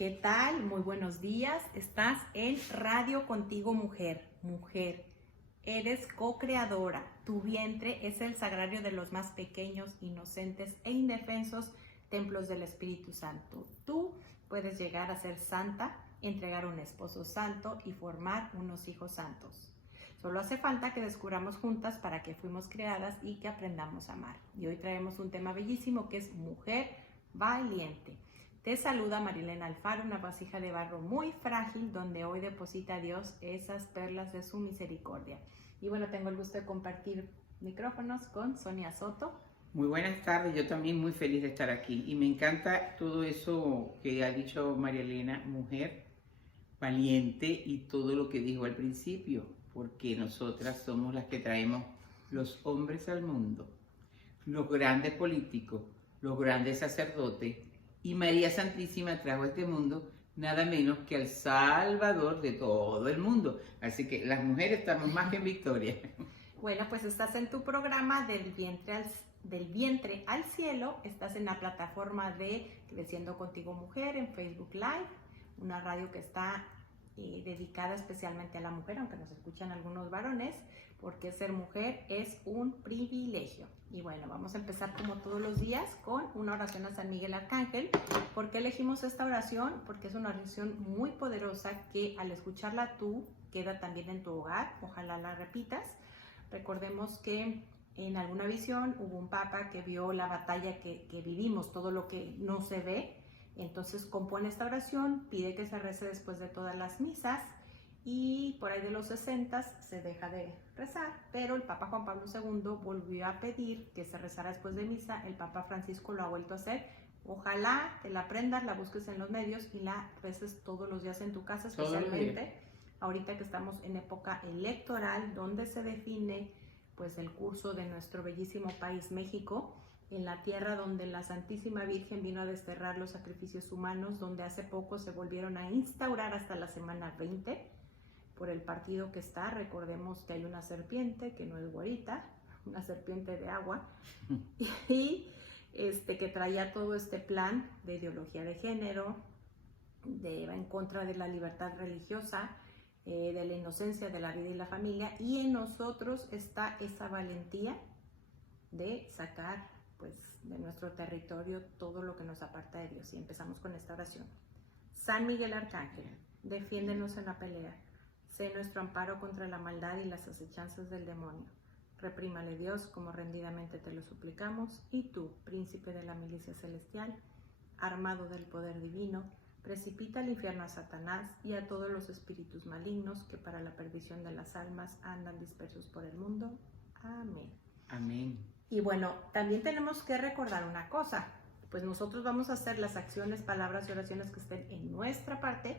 ¿Qué tal? Muy buenos días. Estás en Radio Contigo Mujer. Mujer, eres co-creadora. Tu vientre es el sagrario de los más pequeños, inocentes e indefensos templos del Espíritu Santo. Tú puedes llegar a ser santa, entregar un esposo santo y formar unos hijos santos. Solo hace falta que descubramos juntas para qué fuimos creadas y que aprendamos a amar. Y hoy traemos un tema bellísimo que es mujer valiente. Te saluda Marilena Alfaro, una vasija de barro muy frágil donde hoy deposita a Dios esas perlas de su misericordia. Y bueno, tengo el gusto de compartir micrófonos con Sonia Soto. Muy buenas tardes, yo también muy feliz de estar aquí y me encanta todo eso que ha dicho María Elena, mujer valiente, y todo lo que dijo al principio, porque nosotras somos las que traemos los hombres al mundo, los grandes políticos, los grandes sacerdotes, y María Santísima trajo a este mundo nada menos que al Salvador de todo el mundo. Así que las mujeres estamos más que en victoria. Bueno, pues estás en tu programa del vientre al cielo. Estás en la plataforma de Creciendo Contigo Mujer en Facebook Live, una radio que está dedicada especialmente a la mujer, aunque nos escuchan algunos varones, porque ser mujer es un privilegio. Y bueno, vamos a empezar como todos los días con una oración a San Miguel Arcángel. ¿Por qué elegimos esta oración? Porque es una oración muy poderosa que al escucharla tú queda también en tu hogar. Ojalá la repitas. Recordemos que en alguna visión hubo un papa que vio la batalla que vivimos, todo lo que no se ve. Entonces compone esta oración, pide que se rece después de todas las misas y por ahí de los 60 se deja de rezar, pero el Papa Juan Pablo II volvió a pedir que se rezara después de misa. El Papa Francisco lo ha vuelto a hacer. Ojalá te la aprendas, la busques en los medios y la reces todos los días en tu casa, especialmente ahorita que estamos en época electoral, donde se define pues el curso de nuestro bellísimo país México, en la tierra donde la Santísima Virgen vino a desterrar los sacrificios humanos, donde hace poco se volvieron a instaurar hasta la semana 20 por el partido que está. Recordemos que hay una serpiente que no es güerita, una serpiente de agua, y que traía todo este plan de ideología de género, va en contra de la libertad religiosa, de la inocencia de la vida y la familia, y en nosotros está esa valentía de sacar pues de nuestro territorio todo lo que nos aparta de Dios. Y empezamos con esta oración. San Miguel Arcángel, defiéndenos en la pelea. Sé nuestro amparo contra la maldad y las acechanzas del demonio. Reprímale Dios, como rendidamente te lo suplicamos, y tú, príncipe de la milicia celestial, armado del poder divino, precipita al infierno a Satanás y a todos los espíritus malignos que para la perdición de las almas andan dispersos por el mundo. Amén. Amén. Y bueno, también tenemos que recordar una cosa, pues nosotros vamos a hacer las acciones, palabras y oraciones que estén en nuestra parte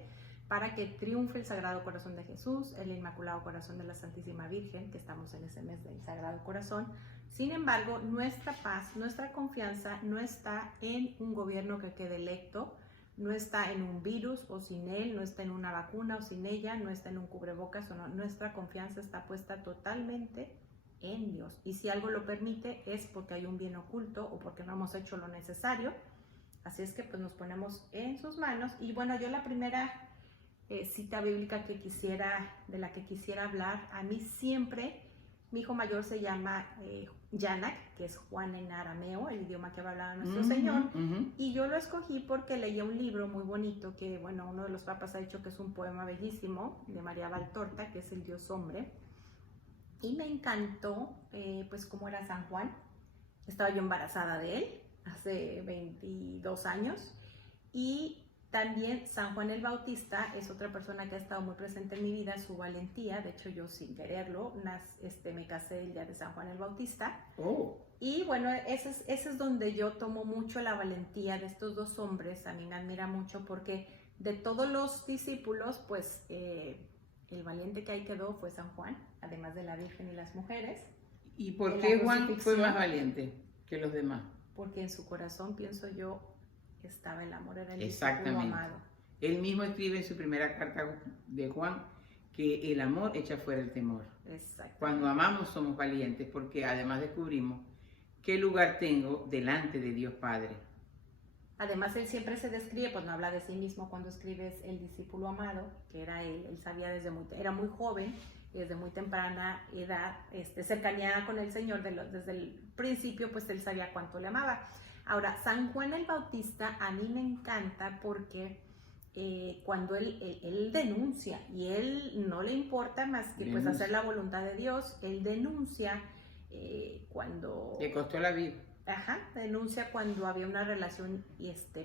para que triunfe el Sagrado Corazón de Jesús, el Inmaculado Corazón de la Santísima Virgen, que estamos en ese mes del Sagrado Corazón. Sin embargo, nuestra paz, nuestra confianza no está en un gobierno que quede electo, no está en un virus o sin él, no está en una vacuna o sin ella, no está en un cubrebocas o no. Nuestra confianza está puesta totalmente en Dios, y si algo lo permite es porque hay un bien oculto o porque no hemos hecho lo necesario. Así es que pues nos ponemos en sus manos. Y bueno, yo la primera cita bíblica de la que quisiera hablar, a mí siempre, mi hijo mayor se llama Yanak, que es Juan en arameo, el idioma que va a hablar nuestro Señor, y yo lo escogí porque leía un libro muy bonito que, bueno, uno de los papas ha dicho que es un poema bellísimo de María Valtorta, que es El Dios Hombre. Y me encantó, pues, cómo era San Juan. Estaba yo embarazada de él hace 22 años. Y también San Juan el Bautista es otra persona que ha estado muy presente en mi vida, su valentía. De hecho, yo sin quererlo, me casé el día de San Juan el Bautista. Oh. Y bueno, ese es donde yo tomo mucho la valentía de estos dos hombres. A mí me admira mucho porque de todos los discípulos, pues el valiente que ahí quedó fue San Juan, además de la Virgen y las mujeres. ¿Y por qué Juan fue más valiente que los demás? Porque en su corazón, pienso yo, estaba el amor, era el discípulo amado. Él mismo escribe en su primera carta de Juan que el amor echa fuera el temor. Cuando amamos somos valientes porque además descubrimos qué lugar tengo delante de Dios Padre. Además, él siempre se describe, pues no habla de sí mismo cuando escribes el discípulo amado, que era él sabía era muy joven, desde muy temprana edad, cercanía con el Señor, desde el principio, pues él sabía cuánto le amaba. Ahora, San Juan el Bautista a mí me encanta porque cuando él denuncia, y él no le importa más que pues hacer la voluntad de Dios, él denuncia cuando... Le costó la vida. Ajá, denuncia cuando había una relación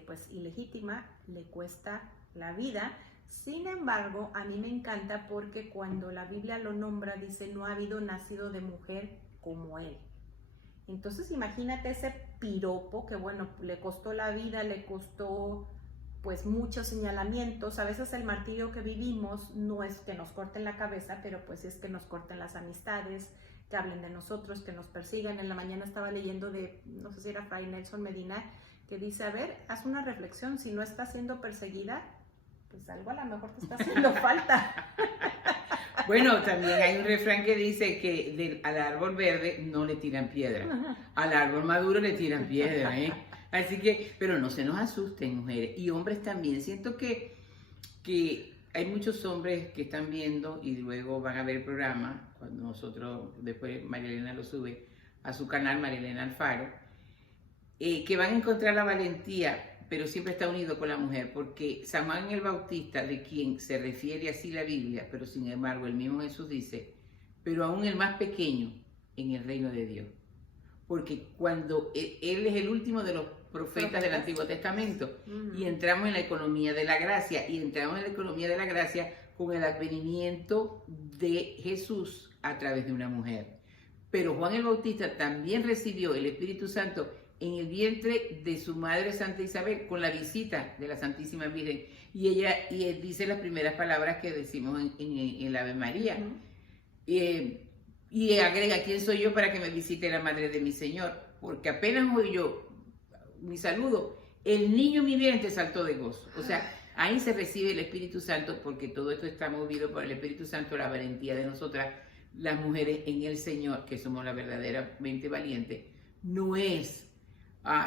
pues ilegítima, le cuesta la vida. Sin embargo, a mí me encanta porque cuando la Biblia lo nombra, dice, no ha habido nacido de mujer como él. Entonces imagínate ese piropo que bueno, le costó la vida, le costó pues muchos señalamientos. A veces el martirio que vivimos no es que nos corten la cabeza, pero pues es que nos corten las amistades, que hablen de nosotros, que nos persigan. En la mañana estaba leyendo no sé si era Fray Nelson Medina, que dice, a ver, haz una reflexión, si no estás siendo perseguida, pues algo a lo mejor te está haciendo falta. Bueno, también hay un refrán que dice que al árbol verde no le tiran piedra, al árbol maduro le tiran piedra, ¿eh? Así que, pero no se nos asusten, mujeres, y hombres también. Siento que hay muchos hombres que están viendo y luego van a ver el programa, cuando nosotros, después María Elena lo sube a su canal, María Elena Alfaro, que van a encontrar la valentía, pero siempre está unido con la mujer, porque San Juan el Bautista, de quien se refiere así la Biblia, pero sin embargo el mismo Jesús dice, pero aún el más pequeño en el reino de Dios, porque cuando él es el último de los profetas del Antiguo Testamento, y entramos en la economía de la gracia, y entramos en la economía de la gracia con el advenimiento de Jesús a través de una mujer. Pero Juan el Bautista también recibió el Espíritu Santo en el vientre de su madre Santa Isabel, con la visita de la Santísima Virgen, y él dice las primeras palabras que decimos en la Ave María, y agrega, ¿quién soy yo para que me visite la madre de mi Señor? Porque apenas oí yo mi saludo, el niño en mi vientre saltó de gozo. O sea, ahí se recibe el Espíritu Santo, porque todo esto está movido por el Espíritu Santo, la valentía de nosotras, las mujeres en el Señor, que somos la verdaderamente valientes. No es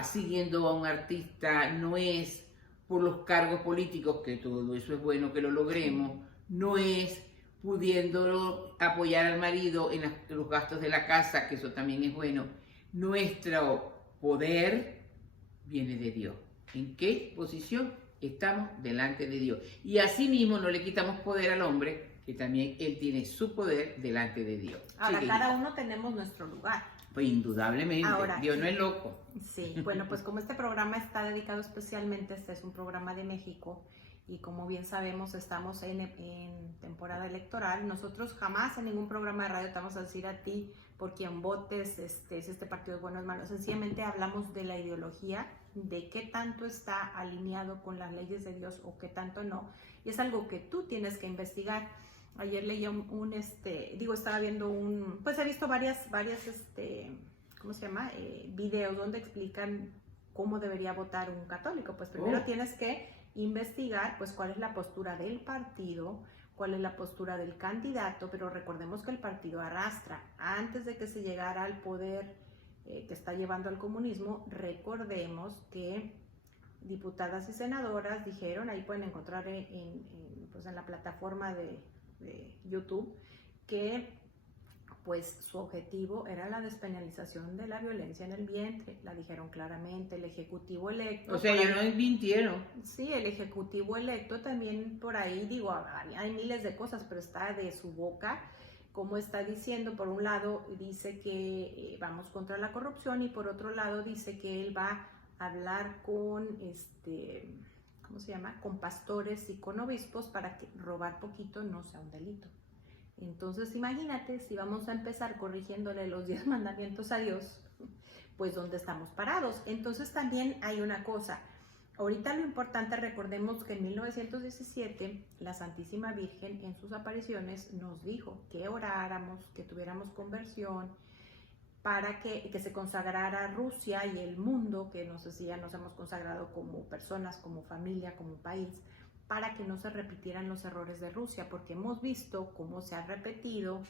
siguiendo a un artista, no es por los cargos políticos, que todo eso es bueno que lo logremos, no es pudiendo apoyar al marido en los gastos de la casa, que eso también es bueno. Nuestro poder viene de Dios. ¿En qué posición estamos delante de Dios? Y asimismo no le quitamos poder al hombre, que también él tiene su poder delante de Dios. Ahora, cada uno tenemos nuestro lugar. Pues indudablemente, ahora, Dios no es loco. Sí, bueno, pues como este programa está dedicado especialmente, este es un programa de México, y como bien sabemos estamos en temporada electoral, nosotros jamás en ningún programa de radio te vamos a decir a ti por quién votes, si este partido es bueno o es malo. Sencillamente hablamos de la ideología, de qué tanto está alineado con las leyes de Dios o qué tanto no, y es algo que tú tienes que investigar. Ayer leí estaba viendo pues he visto varias ¿cómo se llama? Videos donde explican cómo debería votar un católico. Pues primero tienes que investigar pues cuál es la postura del partido, cuál es la postura del candidato, pero recordemos que el partido arrastra. Antes de que se llegara al poder que está llevando al comunismo, recordemos que diputadas y senadoras dijeron, ahí pueden encontrar en la plataforma de YouTube, que pues su objetivo era la despenalización de la violencia en el vientre. La dijeron claramente. El ejecutivo electo, o sea, ellos no mintieron. Sí, el ejecutivo electo también por ahí, digo, hay miles de cosas, pero está de su boca, como está diciendo. Por un lado dice que vamos contra la corrupción, y por otro lado dice que él va a hablar con ¿cómo se llama? Con pastores y con obispos para que robar poquito no sea un delito. Entonces imagínate, si vamos a empezar corrigiéndole los 10 mandamientos a Dios, pues ¿dónde estamos parados? Entonces también hay una cosa. Ahorita lo importante, recordemos que en 1917 la Santísima Virgen en sus apariciones nos dijo que oráramos, que tuviéramos conversión, para que se consagrara Rusia y el mundo, que no sé si ya nos hemos consagrado como personas, como familia, como país, para que no se repitieran los errores de Rusia, porque hemos visto cómo se ha repetido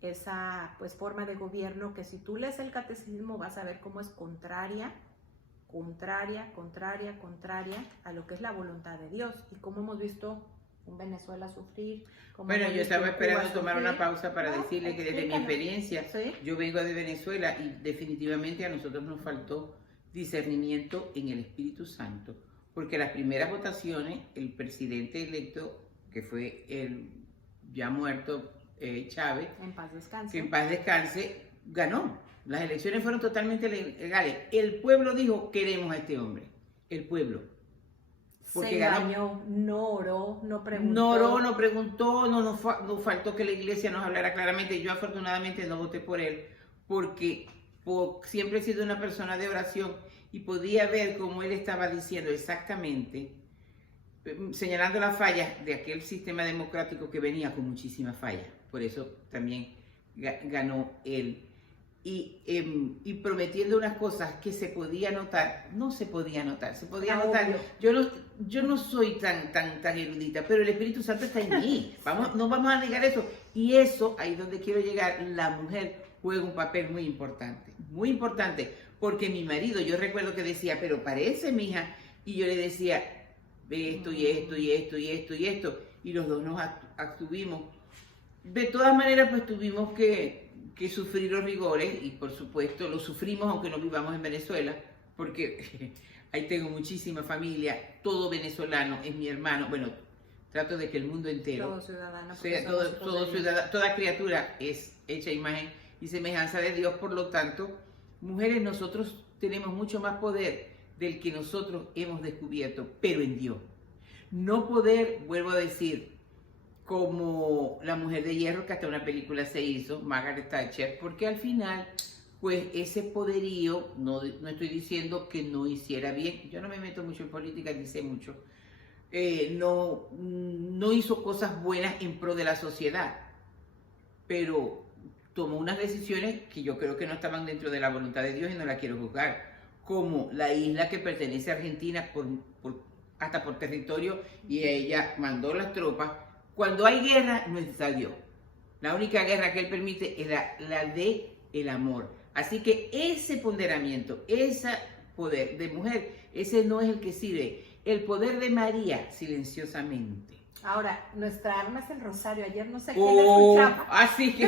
esa pues forma de gobierno, que si tú lees el catecismo vas a ver cómo es contraria contraria a lo que es la voluntad de Dios. Y como hemos visto en Venezuela sufrir. Bueno, yo estaba esperando tomar una pausa para decirle que desde mi experiencia, ¿sí? Yo vengo de Venezuela y definitivamente a nosotros nos faltó discernimiento en el Espíritu Santo, porque las primeras votaciones, el presidente electo, que fue el ya muerto Chávez, en paz descanse, que en paz descanse, ganó. Las elecciones fueron totalmente legales. El pueblo dijo, queremos a este hombre. El pueblo. Porque se engañó, no oró, no preguntó. No oró, no preguntó, nos faltó que la iglesia nos hablara claramente. Yo afortunadamente no voté por él, porque siempre he sido una persona de oración y podía ver cómo él estaba diciendo exactamente, señalando las fallas de aquel sistema democrático que venía con muchísimas fallas. Por eso también ganó él. Y prometiendo unas cosas que se podía notar, no se podía notar, se podía notar. Yo no soy tan erudita, pero el Espíritu Santo está en mí. No vamos a negar eso. Y eso, ahí donde quiero llegar, la mujer juega un papel muy importante, porque mi marido, yo recuerdo que decía, pero parece, mija, y yo le decía, ve esto y esto y esto y esto y esto, y los dos nos abstuvimos. De todas maneras, pues tuvimos que sufrir los rigores, y por supuesto lo sufrimos aunque no vivamos en Venezuela, porque ahí tengo muchísima familia, todo venezolano es mi hermano. Bueno, trato de que el mundo entero, todo ciudadano, toda criatura es hecha imagen y semejanza de Dios. Por lo tanto, mujeres, nosotros tenemos mucho más poder del que nosotros hemos descubierto, pero en Dios. No poder, vuelvo a decir, como La Mujer de Hierro, que hasta una película se hizo, Margaret Thatcher, porque al final, pues ese poderío, no estoy diciendo que no hiciera bien, yo no me meto mucho en política, ni sé mucho, no hizo cosas buenas en pro de la sociedad, pero tomó unas decisiones que yo creo que no estaban dentro de la voluntad de Dios y no la quiero juzgar, como la isla que pertenece a Argentina hasta por territorio, y ella mandó las tropas. Cuando hay guerra, no está Dios. La única guerra que Él permite es la de el amor. Así que ese ponderamiento, ese poder de mujer, ese no es el que sirve. El poder de María, silenciosamente. Ahora, nuestra arma es el rosario. Ayer no sé quién escuchaba. Así que...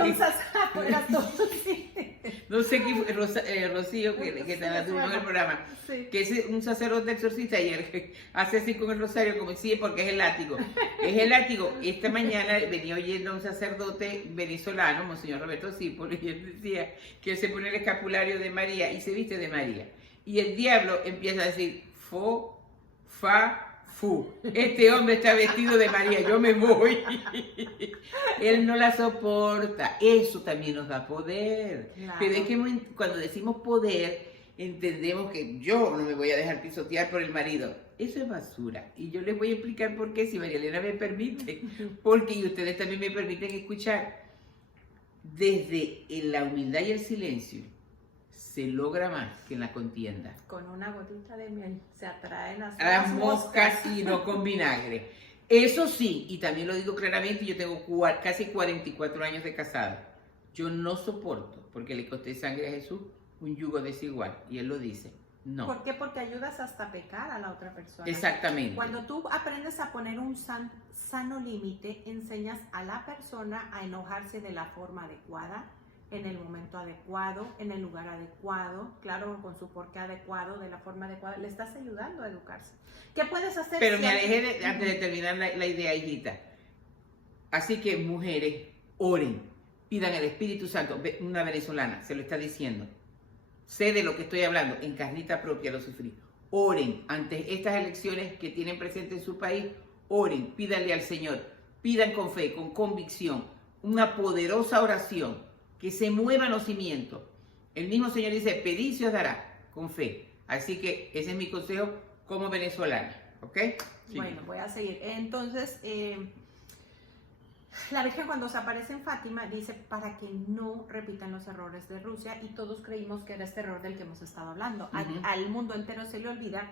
No sé quién fue, Rocío, que te tuvo en el programa, sí, que es un sacerdote exorcista y él hace así con el rosario, como sí, porque es el látigo. Es el látigo. Esta mañana venía oyendo a un sacerdote venezolano, Monseñor Roberto Cipolo, y él decía que él se pone el escapulario de María y se viste de María. Y el diablo empieza a decir, fo, fa, fu. Este hombre está vestido de María, yo me voy. Él no la soporta. Eso también nos da poder. Claro. Pero es que cuando decimos poder, entendemos que yo no me voy a dejar pisotear por el marido. Eso es basura. Y yo les voy a explicar por qué, si María Elena me permite. Porque y ustedes también me permiten escuchar. Desde la humildad y el silencio se logra más que en la contienda. Con una gotita de miel se atraen las moscas y no con vinagre. Eso sí, y también lo digo claramente, yo tengo casi 44 años de casado. Yo no soporto, porque le costé sangre a Jesús, un yugo desigual. Y Él lo dice. No. ¿Por qué? Porque ayudas hasta pecar a la otra persona. Exactamente. Cuando tú aprendes a poner un sano límite, enseñas a la persona a enojarse de la forma adecuada, en el momento adecuado, en el lugar adecuado, claro, con su porqué adecuado, de la forma adecuada, le estás ayudando a educarse. ¿Qué puedes hacer? Pero me alejé antes de terminar la idea, hijita. Así que mujeres, oren, pidan el Espíritu Santo. Una venezolana se lo está diciendo. Sé de lo que estoy hablando, en carnita propia lo sufrí. Oren ante estas elecciones que tienen presente en su país, oren, pídanle al Señor, pidan con fe, con convicción, una poderosa oración, que se muevan los cimientos. El mismo Señor dice, pedid se os dará, con fe. Así que ese es mi consejo como venezolana, ¿ok? Sí. Bueno, voy a seguir. Entonces, la Virgen cuando se aparece en Fátima dice para que no repitan los errores de Rusia, y todos creímos que era este error del que hemos estado hablando. Al mundo entero se le olvida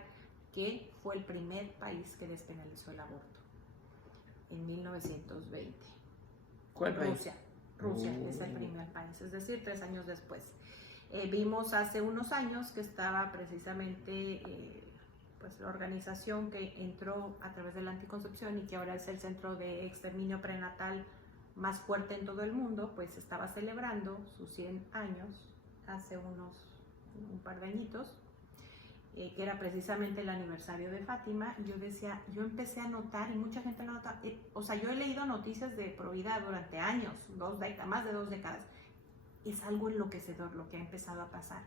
que fue el primer país que despenalizó el aborto en 1920. ¿Cuál país? Rusia es el primer país, es decir, 3 años después. Vimos hace unos años que estaba precisamente pues la organización que entró a través de la anticoncepción y que ahora es el centro de exterminio prenatal más fuerte en todo el mundo, pues estaba celebrando sus 100 años hace un par de añitos, que era precisamente el aniversario de Fátima. Yo decía, yo empecé a notar, y mucha gente lo nota, o sea, yo he leído noticias de Provida durante años, más de 2 décadas. Es algo enloquecedor lo que ha empezado a pasar.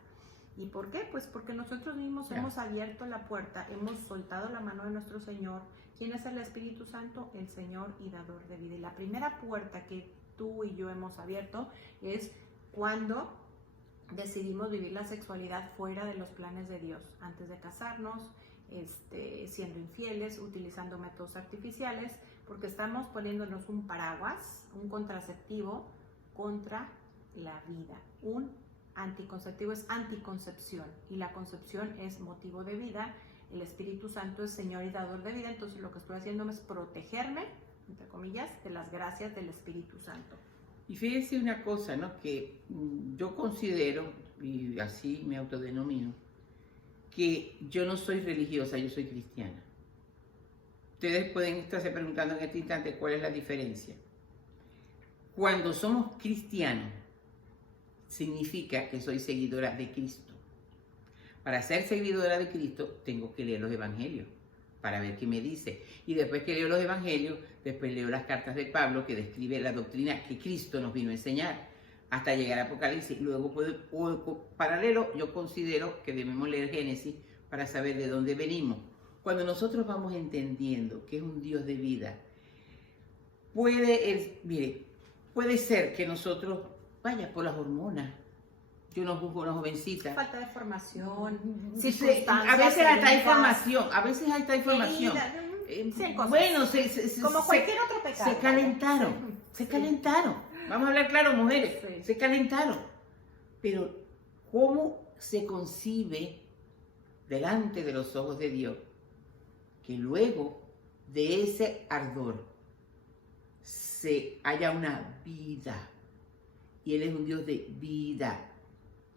¿Y por qué? Pues porque nosotros mismos hemos abierto la puerta, hemos soltado la mano de nuestro Señor. ¿Quién es el Espíritu Santo? El Señor y dador de vida. Y la primera puerta que tú y yo hemos abierto es cuando decidimos vivir la sexualidad fuera de los planes de Dios, antes de casarnos, siendo infieles, utilizando métodos artificiales, porque estamos poniéndonos un paraguas, un contraceptivo contra la vida. Un anticonceptivo es anticoncepción y la concepción es motivo de vida. El Espíritu Santo es Señor y dador de vida. Entonces lo que estoy haciendo es protegerme, entre comillas, de las gracias del Espíritu Santo. Y fíjense una cosa, ¿no? Que yo considero, y así me autodenomino, que yo no soy religiosa, yo soy cristiana. Ustedes pueden estarse preguntando en este instante cuál es la diferencia. Cuando somos cristianos, significa que soy seguidora de Cristo. Para ser seguidora de Cristo, tengo que leer los evangelios para ver qué me dice. Y después que leo los evangelios, después leo las cartas de Pablo que describe la doctrina que Cristo nos vino a enseñar, hasta llegar a Apocalipsis. Luego, paralelo, yo considero que debemos leer Génesis para saber de dónde venimos. Cuando nosotros vamos entendiendo que es un Dios de vida, puede ser que nosotros, vaya, por las hormonas, yo no busco una jovencita. Falta de formación, a veces hasta información, Bueno, como cualquier otro pecado. Se calentaron. Vamos a hablar claro, mujeres, Sí. se calentaron. Pero, ¿cómo se concibe delante de los ojos de Dios que luego de ese ardor se haya una vida? Y Él es un Dios de vida.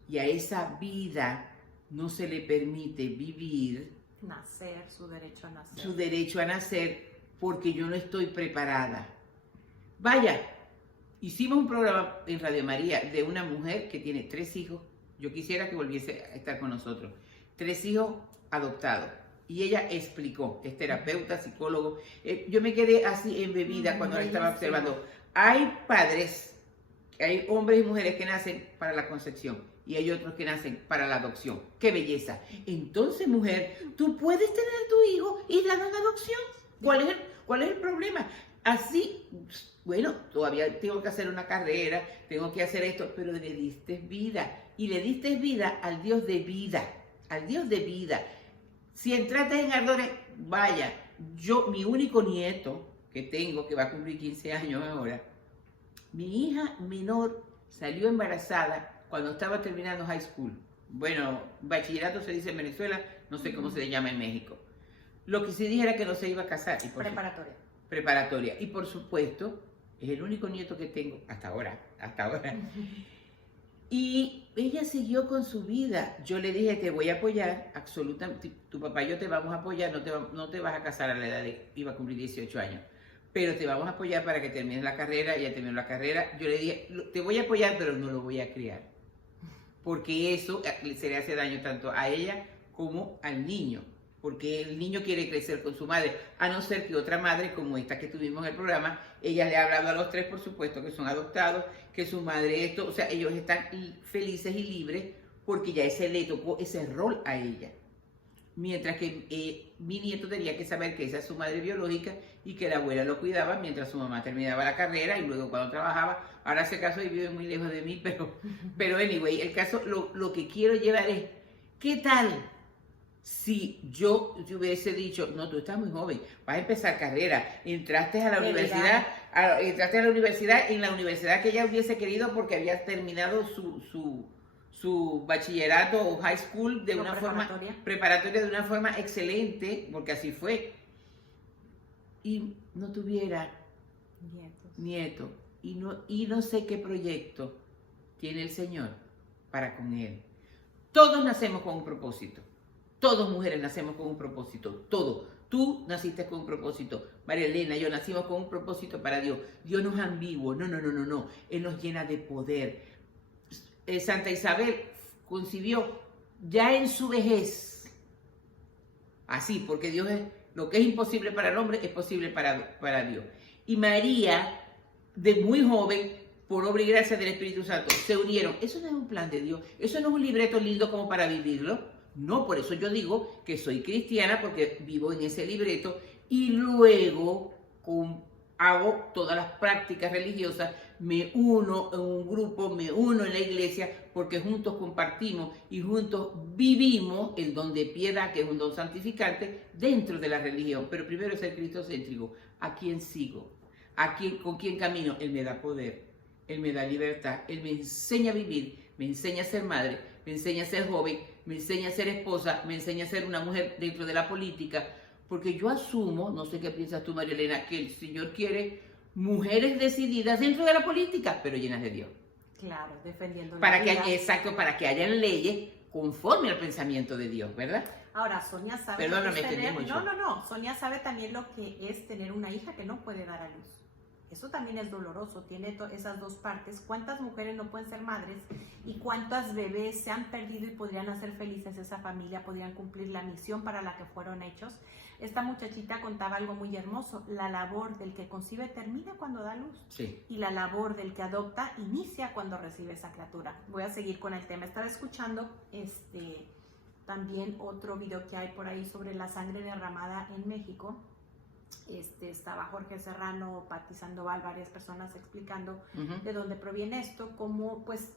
Y a esa vida no se le permite vivir Nacer, su derecho a nacer, porque yo no estoy preparada. Vaya, hicimos un programa en Radio María de una mujer que tiene 3 hijos. Yo quisiera que volviese a estar con nosotros. 3 hijos adoptados. Y ella explicó, es terapeuta, psicólogo. Yo me quedé así embebida cuando la estaba observando. Hay padres, hay hombres y mujeres que nacen para la concepción. Y hay otros que nacen para la adopción. ¡Qué belleza! Entonces, mujer, tú puedes tener tu hijo y darlo en adopción. ¿Cuál es el problema? Así, bueno, todavía tengo que hacer una carrera, tengo que hacer esto, pero le diste vida. Y le diste vida al Dios de vida. Al Dios de vida. Si entraste en ardores, vaya, mi único nieto que tengo, que va a cumplir 15 años ahora, mi hija menor salió embarazada cuando estaba terminando high school. Bueno, bachillerato se dice en Venezuela, no sé cómo se le llama en México. Lo que se dijo era que no se iba a casar. Preparatoria. Y por supuesto, es el único nieto que tengo hasta ahora. Y ella siguió con su vida. Yo le dije, te voy a apoyar, absolutamente. Tu papá y yo te vamos a apoyar, no te vas a casar a la edad de, iba a cumplir 18 años. Pero te vamos a apoyar para que termines la carrera. Ella terminó la carrera. Yo le dije, te voy a apoyar, pero no lo voy a criar. Porque eso se le hace daño tanto a ella como al niño. Porque el niño quiere crecer con su madre, a no ser que otra madre, como esta que tuvimos en el programa, ella le ha hablado a los 3, por supuesto, que son adoptados, que su madre esto, o sea, ellos están felices y libres porque ya le tocó ese rol a ella. Mientras que mi nieto tenía que saber que esa es su madre biológica y que la abuela lo cuidaba mientras su mamá terminaba la carrera y luego cuando trabajaba. Ahora se casó y vive muy lejos de mí, pero anyway, el caso, lo que quiero llevar es, ¿qué tal si yo te hubiese dicho, no, tú estás muy joven, vas a empezar carrera, entraste a la universidad, en la universidad que ella hubiese querido porque había terminado su bachillerato o high school de una forma preparatoria de una forma excelente, porque así fue, y no tuviera nieto, y no sé qué proyecto tiene el Señor para con Él. Todos nacemos con un propósito. Todas mujeres nacemos con un propósito. Todo. Tú naciste con un propósito. María Elena, yo nacimos con un propósito para Dios. Dios no es ambiguo. No. Él nos llena de poder. Santa Isabel concibió ya en su vejez. Así, porque Dios es, lo que es imposible para el hombre es posible para Dios. Y María, de muy joven, por obra y gracia del Espíritu Santo, se unieron. Eso no es un plan de Dios. Eso no es un libreto lindo como para vivirlo. No, por eso yo digo que soy cristiana, porque vivo en ese libreto y luego hago todas las prácticas religiosas, me uno en un grupo, me uno en la iglesia, porque juntos compartimos y juntos vivimos el don de piedad, que es un don santificante, dentro de la religión. Pero primero es ser cristocéntrico. ¿A quién sigo? ¿Con quién camino? Él me da poder, Él me da libertad, Él me enseña a vivir, me enseña a ser madre, me enseña a ser joven, me enseña a ser esposa, me enseña a ser una mujer dentro de la política, porque yo asumo, no sé qué piensas tú, María Elena, que el Señor quiere mujeres decididas dentro de la política, pero llenas de Dios. Claro, defendiendo para la que vida. Exacto, para que hayan leyes conforme al pensamiento de Dios, ¿verdad? Ahora, Sonia sabe Perdóname, lo que es tener... mucho. No. Sonia sabe también lo que es tener una hija que no puede dar a luz. Eso también es doloroso, tiene esas dos partes. ¿Cuántas mujeres no pueden ser madres? ¿Y cuántas bebés se han perdido y podrían hacer felices esa familia? Podrían cumplir la misión para la que fueron hechos. Esta muchachita contaba algo muy hermoso. La labor del que concibe termina cuando da luz. Sí. Y la labor del que adopta inicia cuando recibe esa criatura. Voy a seguir con el tema. Estaba escuchando también otro video que hay por ahí sobre la sangre derramada en México. Estaba Jorge Serrano, Pati Sandoval, varias personas explicando de dónde proviene esto, como pues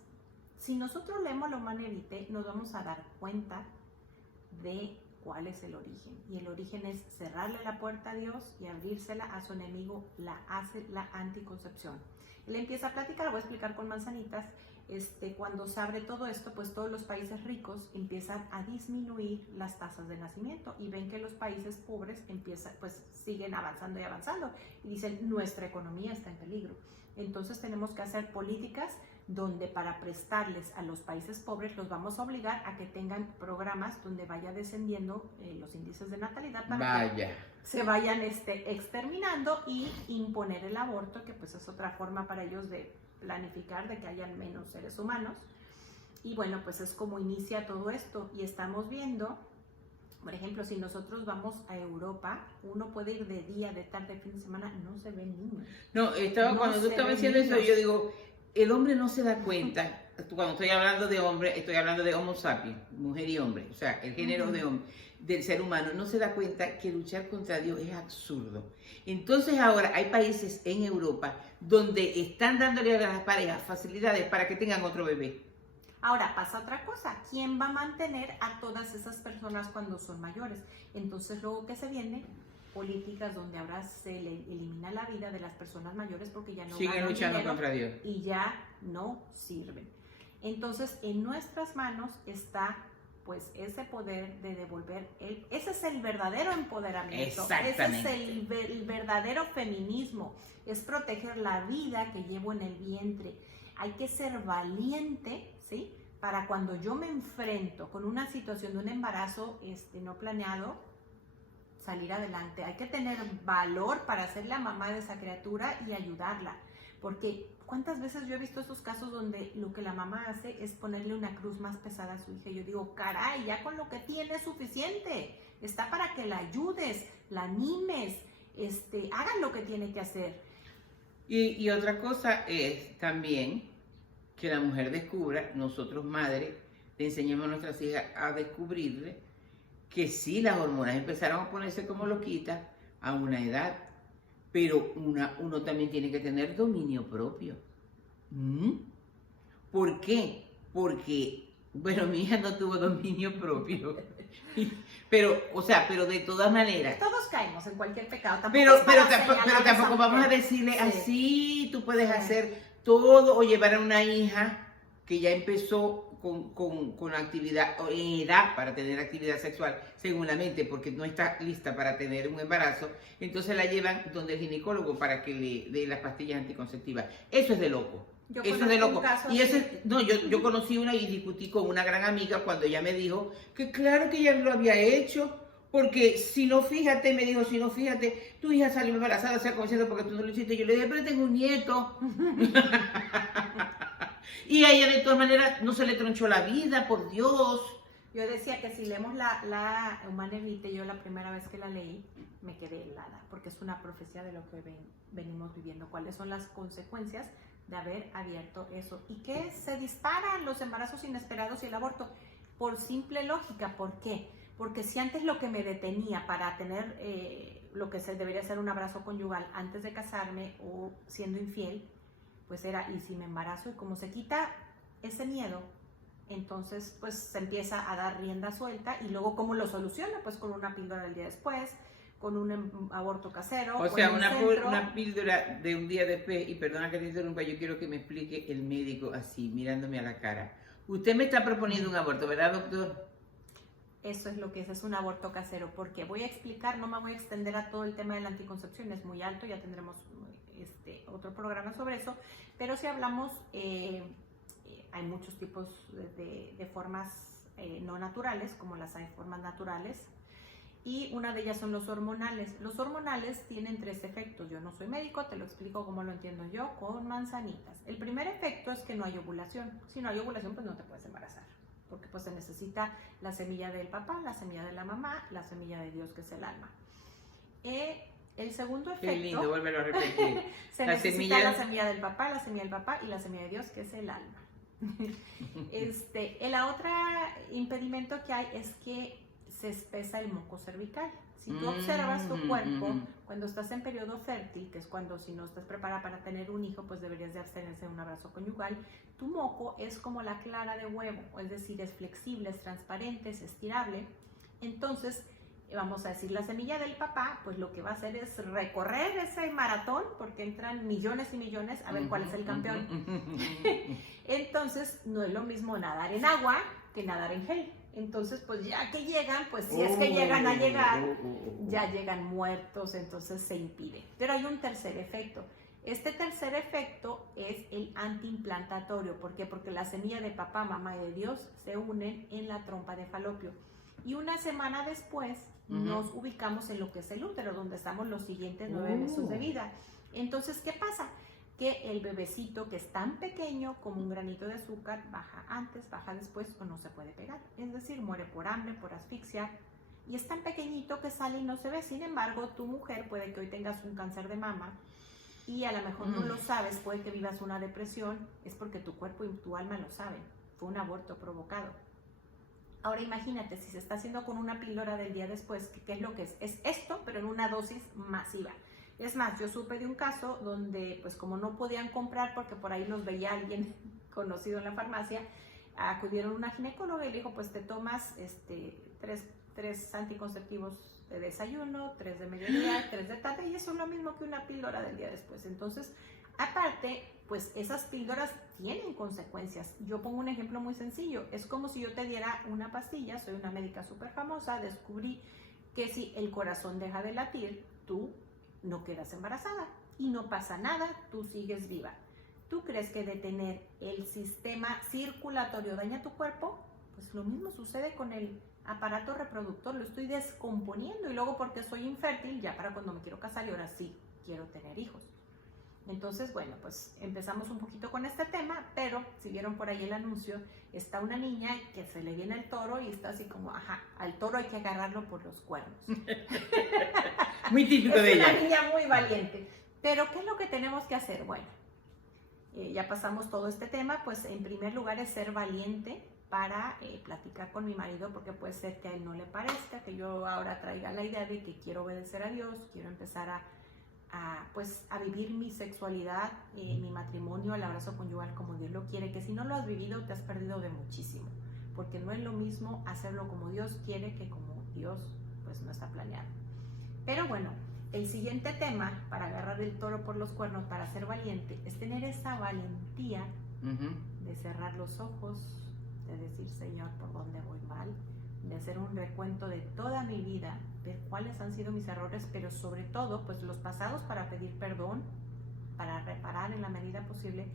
si nosotros leemos la Humanae Vitae nos vamos a dar cuenta de cuál es el origen, y el origen es cerrarle la puerta a Dios y abrírsela a su enemigo, la anticoncepción. Él empieza a platicar, voy a explicar con manzanitas. Cuando se abre todo esto, pues todos los países ricos empiezan a disminuir las tasas de nacimiento y ven que los países pobres pues siguen avanzando y avanzando y dicen nuestra economía está en peligro. Entonces tenemos que hacer políticas donde para prestarles a los países pobres los vamos a obligar a que tengan programas donde vaya descendiendo los índices de natalidad para que se vayan exterminando y imponer el aborto, que pues es otra forma para ellos de planificar de que hayan menos seres humanos. Y bueno, pues es como inicia todo esto y estamos viendo, por ejemplo, si nosotros vamos a Europa, uno puede ir de día, de tarde, de fin de semana, no se ven niños. Cuando tú estabas diciendo eso, yo digo, el hombre no se da cuenta. Cuando estoy hablando de hombre, estoy hablando de Homo sapiens, mujer y hombre, o sea, el género de hombre, del ser humano, no se da cuenta que luchar contra Dios es absurdo. Entonces ahora hay países en Europa donde están dándole a las parejas facilidades para que tengan otro bebé. Ahora pasa otra cosa, ¿quién va a mantener a todas esas personas cuando son mayores? Entonces luego que se viene, políticas donde ahora se elimina la vida de las personas mayores porque ya no siguen luchando contra Dios y ya no sirven. Entonces en nuestras manos está pues ese poder de devolver, ese es el verdadero empoderamiento, ese es el verdadero feminismo, es proteger la vida que llevo en el vientre. Hay que ser valiente, ¿sí? Para cuando yo me enfrento con una situación de un embarazo no planeado, salir adelante. Hay que tener valor para ser la mamá de esa criatura y ayudarla, porque ¿cuántas veces yo he visto esos casos donde lo que la mamá hace es ponerle una cruz más pesada a su hija? Y yo digo, caray, ya con lo que tiene es suficiente. Está para que la ayudes, la animes, hagan lo que tiene que hacer. Y otra cosa es también que la mujer descubra, nosotros madres, le enseñemos a nuestras hijas a descubrirle que sí, las hormonas empezaron a ponerse como loquitas a una edad, pero uno también tiene que tener dominio propio. ¿Por qué? Porque, bueno, mi hija no tuvo dominio propio, pero de todas maneras. Todos caemos en cualquier pecado. Pero tampoco vamos a decirle así, tú puedes hacer todo o llevar a una hija que ya empezó con actividad, o en edad para tener actividad sexual, según la mente, porque no está lista para tener un embarazo, entonces la llevan donde el ginecólogo para que le dé las pastillas anticonceptivas. Eso es de loco. Eso es de loco. Y eso es, no, yo conocí una y discutí con una gran amiga cuando ella me dijo que claro que ella lo había hecho, porque si no, fíjate, me dijo, si no, fíjate, tu hija salió embarazada, o sea, como diciendo, porque tú no lo hiciste. Yo le dije, pero tengo un nieto. Y a ella de todas maneras no se le tronchó la vida, por Dios. Yo decía que si leemos la Humanae Vitae, yo la primera vez que la leí me quedé helada, porque es una profecía de lo que venimos viviendo, cuáles son las consecuencias de haber abierto eso y que se disparan los embarazos inesperados y el aborto por simple lógica. ¿Por qué? Porque si antes lo que me detenía para tener lo que debería ser un abrazo conyugal antes de casarme o siendo infiel, pues era, y si me embarazo, y como se quita ese miedo, entonces pues se empieza a dar rienda suelta. Y luego ¿cómo lo soluciona? Pues con una píldora del día después, con un aborto casero. O sea, una píldora de un día después. Y perdona que te interrumpa, yo quiero que me explique el médico así, mirándome a la cara. Usted me está proponiendo un aborto, ¿verdad, doctor? Eso es lo que es un aborto casero, porque voy a explicar, no me voy a extender a todo el tema de la anticoncepción, es muy alto, ya tendremos otro programa sobre eso, pero si hablamos, hay muchos tipos de formas no naturales, como las hay formas naturales, y una de ellas son los hormonales. Los hormonales tienen 3 efectos. Yo no soy médico, te lo explico como lo entiendo yo con manzanitas. El primer efecto es que no hay ovulación. Si no hay ovulación, pues no te puedes embarazar, porque pues se necesita la semilla del papá, la semilla de la mamá, la semilla de Dios, que es el alma. El segundo efecto... Qué lindo, vuélvelo a repetir. Se necesita la semilla del papá, la semilla del papá y la semilla de Dios, que es el alma. El otro impedimento que hay es que se espesa el moco cervical. Si tú observas tu cuerpo, cuando estás en periodo fértil, que es cuando si no estás preparada para tener un hijo, pues deberías de abstenerse de un abrazo conyugal, tu moco es como la clara de huevo, es decir, es flexible, es transparente, es estirable. Entonces, vamos a decir, la semilla del papá, pues lo que va a hacer es recorrer ese maratón, porque entran millones y millones a ver cuál es el campeón. Entonces, no es lo mismo nadar en agua que nadar en gel. Entonces, pues ya que llegan, pues si es que llegan a llegar, ya llegan muertos, entonces se impide. Pero hay un tercer efecto. Este tercer efecto es el antiimplantatorio. ¿Por qué? Porque la semilla de papá, mamá y de Dios se unen en la trompa de falopio. Y una semana después nos ubicamos en lo que es el útero, donde estamos los siguientes 9 meses de vida. Entonces, ¿qué pasa? Que el bebecito, que es tan pequeño como un granito de azúcar, baja antes, baja después o no se puede pegar. Es decir, muere por hambre, por asfixia. Y es tan pequeñito que sale y no se ve. Sin embargo, tu mujer puede que hoy tengas un cáncer de mama y a lo mejor no lo sabes, puede que vivas una depresión, es porque tu cuerpo y tu alma lo saben. Fue un aborto provocado. Ahora imagínate, si se está haciendo con una píldora del día después, ¿qué es lo que es? Es esto, pero en una dosis masiva. Es más, yo supe de un caso donde, pues como no podían comprar porque por ahí los veía alguien conocido en la farmacia, acudieron a una ginecóloga y le dijo, pues te tomas tres anticonceptivos de desayuno, 3 de mediodía, 3 de tarde, y eso es lo mismo que una píldora del día después. Entonces, aparte, pues esas píldoras tienen consecuencias. Yo pongo un ejemplo muy sencillo. Es como si yo te diera una pastilla, soy una médica súper famosa, descubrí que si el corazón deja de latir, tú no quedas embarazada y no pasa nada, tú sigues viva. ¿Tú crees que detener el sistema circulatorio daña tu cuerpo? Pues lo mismo sucede con el aparato reproductor, lo estoy descomponiendo y luego porque soy infértil, ya para cuando me quiero casar y ahora sí quiero tener hijos. Entonces, bueno, pues empezamos un poquito con este tema, pero si vieron por ahí el anuncio, está una niña que se le viene el toro y está así como, ajá, al toro hay que agarrarlo por los cuernos. Muy típico de ella. Es una niña muy valiente. Pero, ¿qué es lo que tenemos que hacer? Bueno, ya pasamos todo este tema, pues en primer lugar es ser valiente para platicar con mi marido, porque puede ser que a él no le parezca, que yo ahora traiga la idea de que quiero obedecer a Dios, quiero empezar a vivir mi sexualidad, mi matrimonio, el abrazo conyugal como Dios lo quiere, que si no lo has vivido te has perdido de muchísimo, porque no es lo mismo hacerlo como Dios quiere que como Dios pues no está planeado. Pero bueno, el siguiente tema para agarrar el toro por los cuernos, para ser valiente, es tener esa valentía de cerrar los ojos, de decir, Señor, ¿por dónde voy mal? De hacer un recuento de toda mi vida, ver cuáles han sido mis errores, pero sobre todo, pues los pasados, para pedir perdón, para reparar en la medida posible,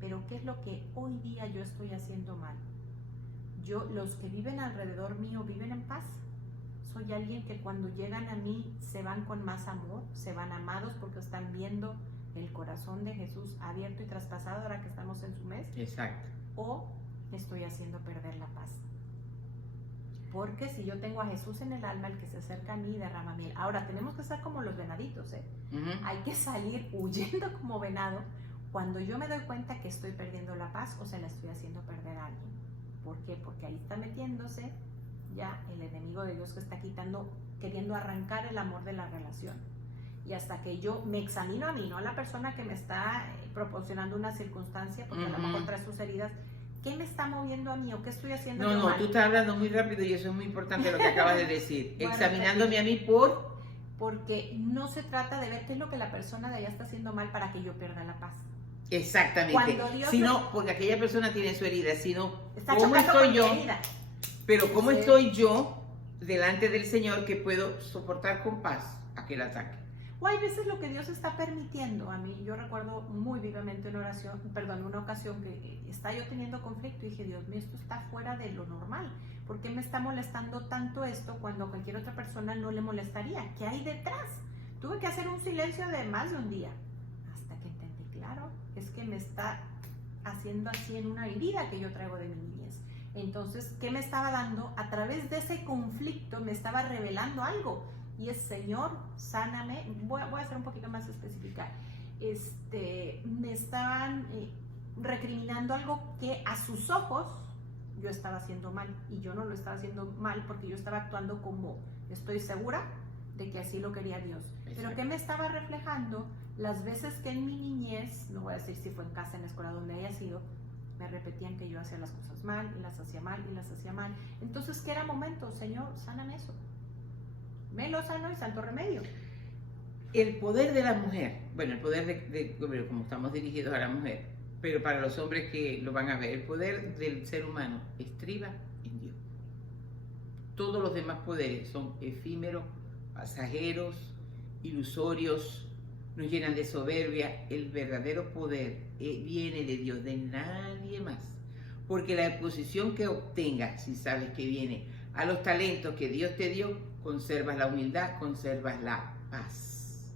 pero ¿qué es lo que hoy día yo estoy haciendo mal? Los que viven alrededor mío viven en paz. Soy alguien que cuando llegan a mí se van con más amor, se van amados porque están viendo el corazón de Jesús abierto y traspasado ahora que estamos en su mes. Exacto. O estoy haciendo perder la paz. Porque si yo tengo a Jesús en el alma, el que se acerca a mí derrama miel. Ahora, tenemos que ser como los venaditos, ¿eh? Hay que salir huyendo como venado cuando yo me doy cuenta que estoy perdiendo la paz o se la estoy haciendo perder a alguien. ¿Por qué? Porque ahí está metiéndose ya el enemigo de Dios que está queriendo arrancar el amor de la relación. Y hasta que yo me examino a mí, no a la persona que me está proporcionando una circunstancia, porque a lo mejor trae sus heridas, ¿qué me está moviendo a mí o qué estoy haciendo yo mal? Tú estás hablando muy rápido y eso es muy importante lo que acabas de decir. Bueno, examinándome a mí porque no se trata de ver qué es lo que la persona de allá está haciendo mal para que yo pierda la paz. Exactamente. Sino porque aquella persona tiene su herida, sino cómo estoy yo, pero cómo estoy yo delante del Señor que puedo soportar con paz aquel ataque. O hay veces lo que Dios está permitiendo a mí. Yo recuerdo muy vivamente una ocasión que estaba yo teniendo conflicto y dije, Dios mío, esto está fuera de lo normal. ¿Por qué me está molestando tanto esto cuando a cualquier otra persona no le molestaría? ¿Qué hay detrás? Tuve que hacer un silencio de más de un día. Hasta que entendí, claro, es que me está haciendo así en una herida que yo traigo de mi niñez. Entonces, ¿qué me estaba dando? A través de ese conflicto me estaba revelando algo. Y es, Señor, sáname. Voy a ser un poquito más específica. Me estaban recriminando algo que a sus ojos yo estaba haciendo mal. Y yo no lo estaba haciendo mal porque yo estaba actuando como estoy segura de que así lo quería Dios. Exacto. Pero ¿qué me estaba reflejando? Las veces que en mi niñez, no voy a decir si fue en casa, en la escuela, donde haya sido, me repetían que yo hacía las cosas mal y las hacía mal y las hacía mal. Entonces, ¿qué era momento? Señor, sáname eso. Me lo sano y santo remedio. El poder de la mujer, bueno, el poder como estamos dirigidos a la mujer, pero para los hombres que lo van a ver, el poder del ser humano estriba en Dios. Todos los demás poderes son efímeros, pasajeros, ilusorios, nos llenan de soberbia. El verdadero poder viene de Dios, de nadie más. Porque la exposición que obtengas, si sabes que viene a los talentos que Dios te dio, conservas la humildad, conservas la paz.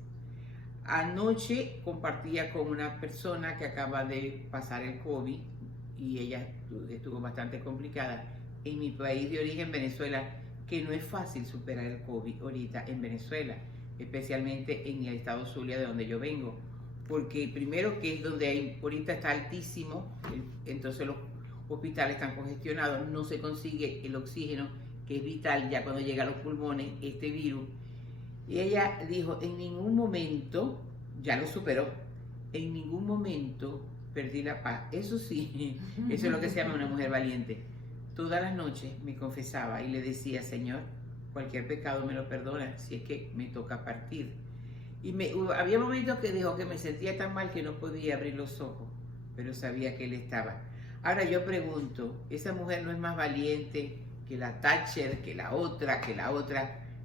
Anoche compartía con una persona que acaba de pasar el COVID y ella estuvo bastante complicada. En mi país de origen, Venezuela, que no es fácil superar el COVID ahorita en Venezuela, especialmente en el estado Zulia, de donde yo vengo, porque primero que es donde ahorita está altísimo, entonces los hospitales están congestionados, no se consigue el oxígeno, que es vital ya cuando llega a los pulmones este virus. Y ella dijo, en ningún momento, ya lo superó, en ningún momento perdí la paz. Eso sí, eso es lo que se llama una mujer valiente. Todas las noches me confesaba y le decía, Señor, cualquier pecado me lo perdona si es que me toca partir. Y había momentos que dijo que me sentía tan mal que no podía abrir los ojos, pero sabía que Él estaba. Ahora yo pregunto, ¿esa mujer no es más valiente que la Thatcher, que la otra?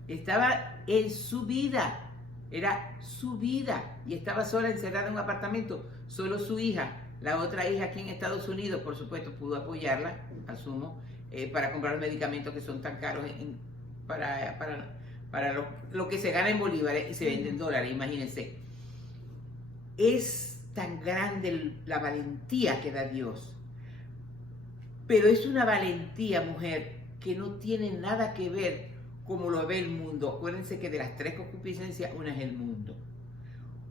Estaba en su vida, era su vida, y estaba sola, encerrada en un apartamento, solo su hija. La otra hija aquí en Estados Unidos, por supuesto, pudo apoyarla, asumo, para comprar los medicamentos que son tan caros para lo que se gana en bolívares y se vende en dólares, imagínense. Es tan grande la valentía que da Dios, pero es una valentía, mujer, que no tiene nada que ver como lo ve el mundo. Acuérdense que de las tres concupiscencias, una es el mundo.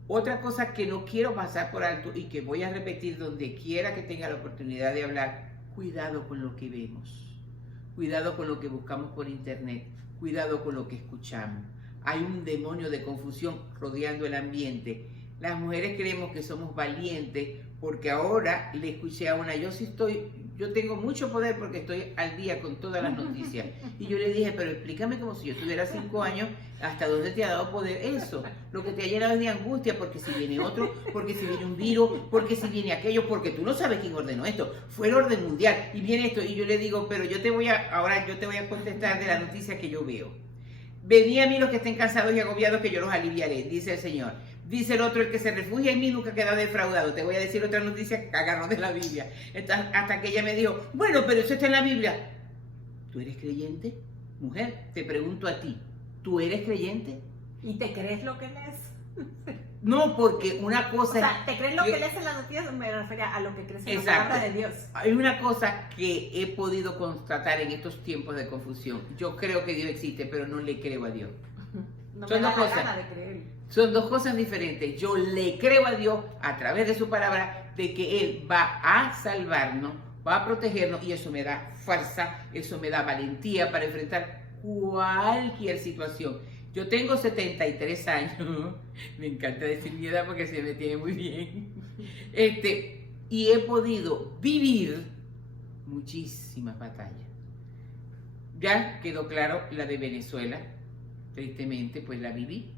Otra cosa que no quiero pasar por alto y que voy a repetir donde quiera que tenga la oportunidad de hablar, cuidado con lo que vemos, cuidado con lo que buscamos por internet, cuidado con lo que escuchamos. Hay un demonio de confusión rodeando el ambiente. Las mujeres creemos que somos valientes porque ahora le escuché a una, yo tengo mucho poder porque estoy al día con todas las noticias. Y yo le dije, pero explícame como si yo tuviera 5 años, ¿hasta dónde te ha dado poder eso? Lo que te ha llenado es de angustia, porque si viene otro, porque si viene un virus, porque si viene aquello, porque tú no sabes quién ordenó esto. Fue el orden mundial y viene esto. Y yo le digo, pero ahora yo te voy a contestar de la noticia que yo veo. Venid a mí los que estén cansados y agobiados, que yo los aliviaré, dice el Señor. Dice el otro, el que se refugia en mí nunca queda defraudado. Te voy a decir otra noticia que agarró de la Biblia. Entonces, hasta que ella me dijo, bueno, pero eso está en la Biblia. ¿Tú eres creyente? Mujer, te pregunto a ti, ¿tú eres creyente? ¿Y te crees lo que lees? No, porque una cosa... O sea, ¿te crees lo que lees en las noticias? Me refería a lo que crees en la palabra de Dios. Hay una cosa que he podido constatar en estos tiempos de confusión. Yo creo que Dios existe, pero no le creo a Dios. No Son me da dos la cosas. gana de creer. Son dos cosas diferentes. Yo le creo a Dios a través de su palabra de que Él va a salvarnos, va a protegernos y eso me da fuerza, eso me da valentía para enfrentar cualquier situación. Yo tengo 73 años, me encanta decir mi edad porque se me tiene muy bien, y he podido vivir muchísimas batallas. Ya quedó claro la de Venezuela, tristemente pues la viví.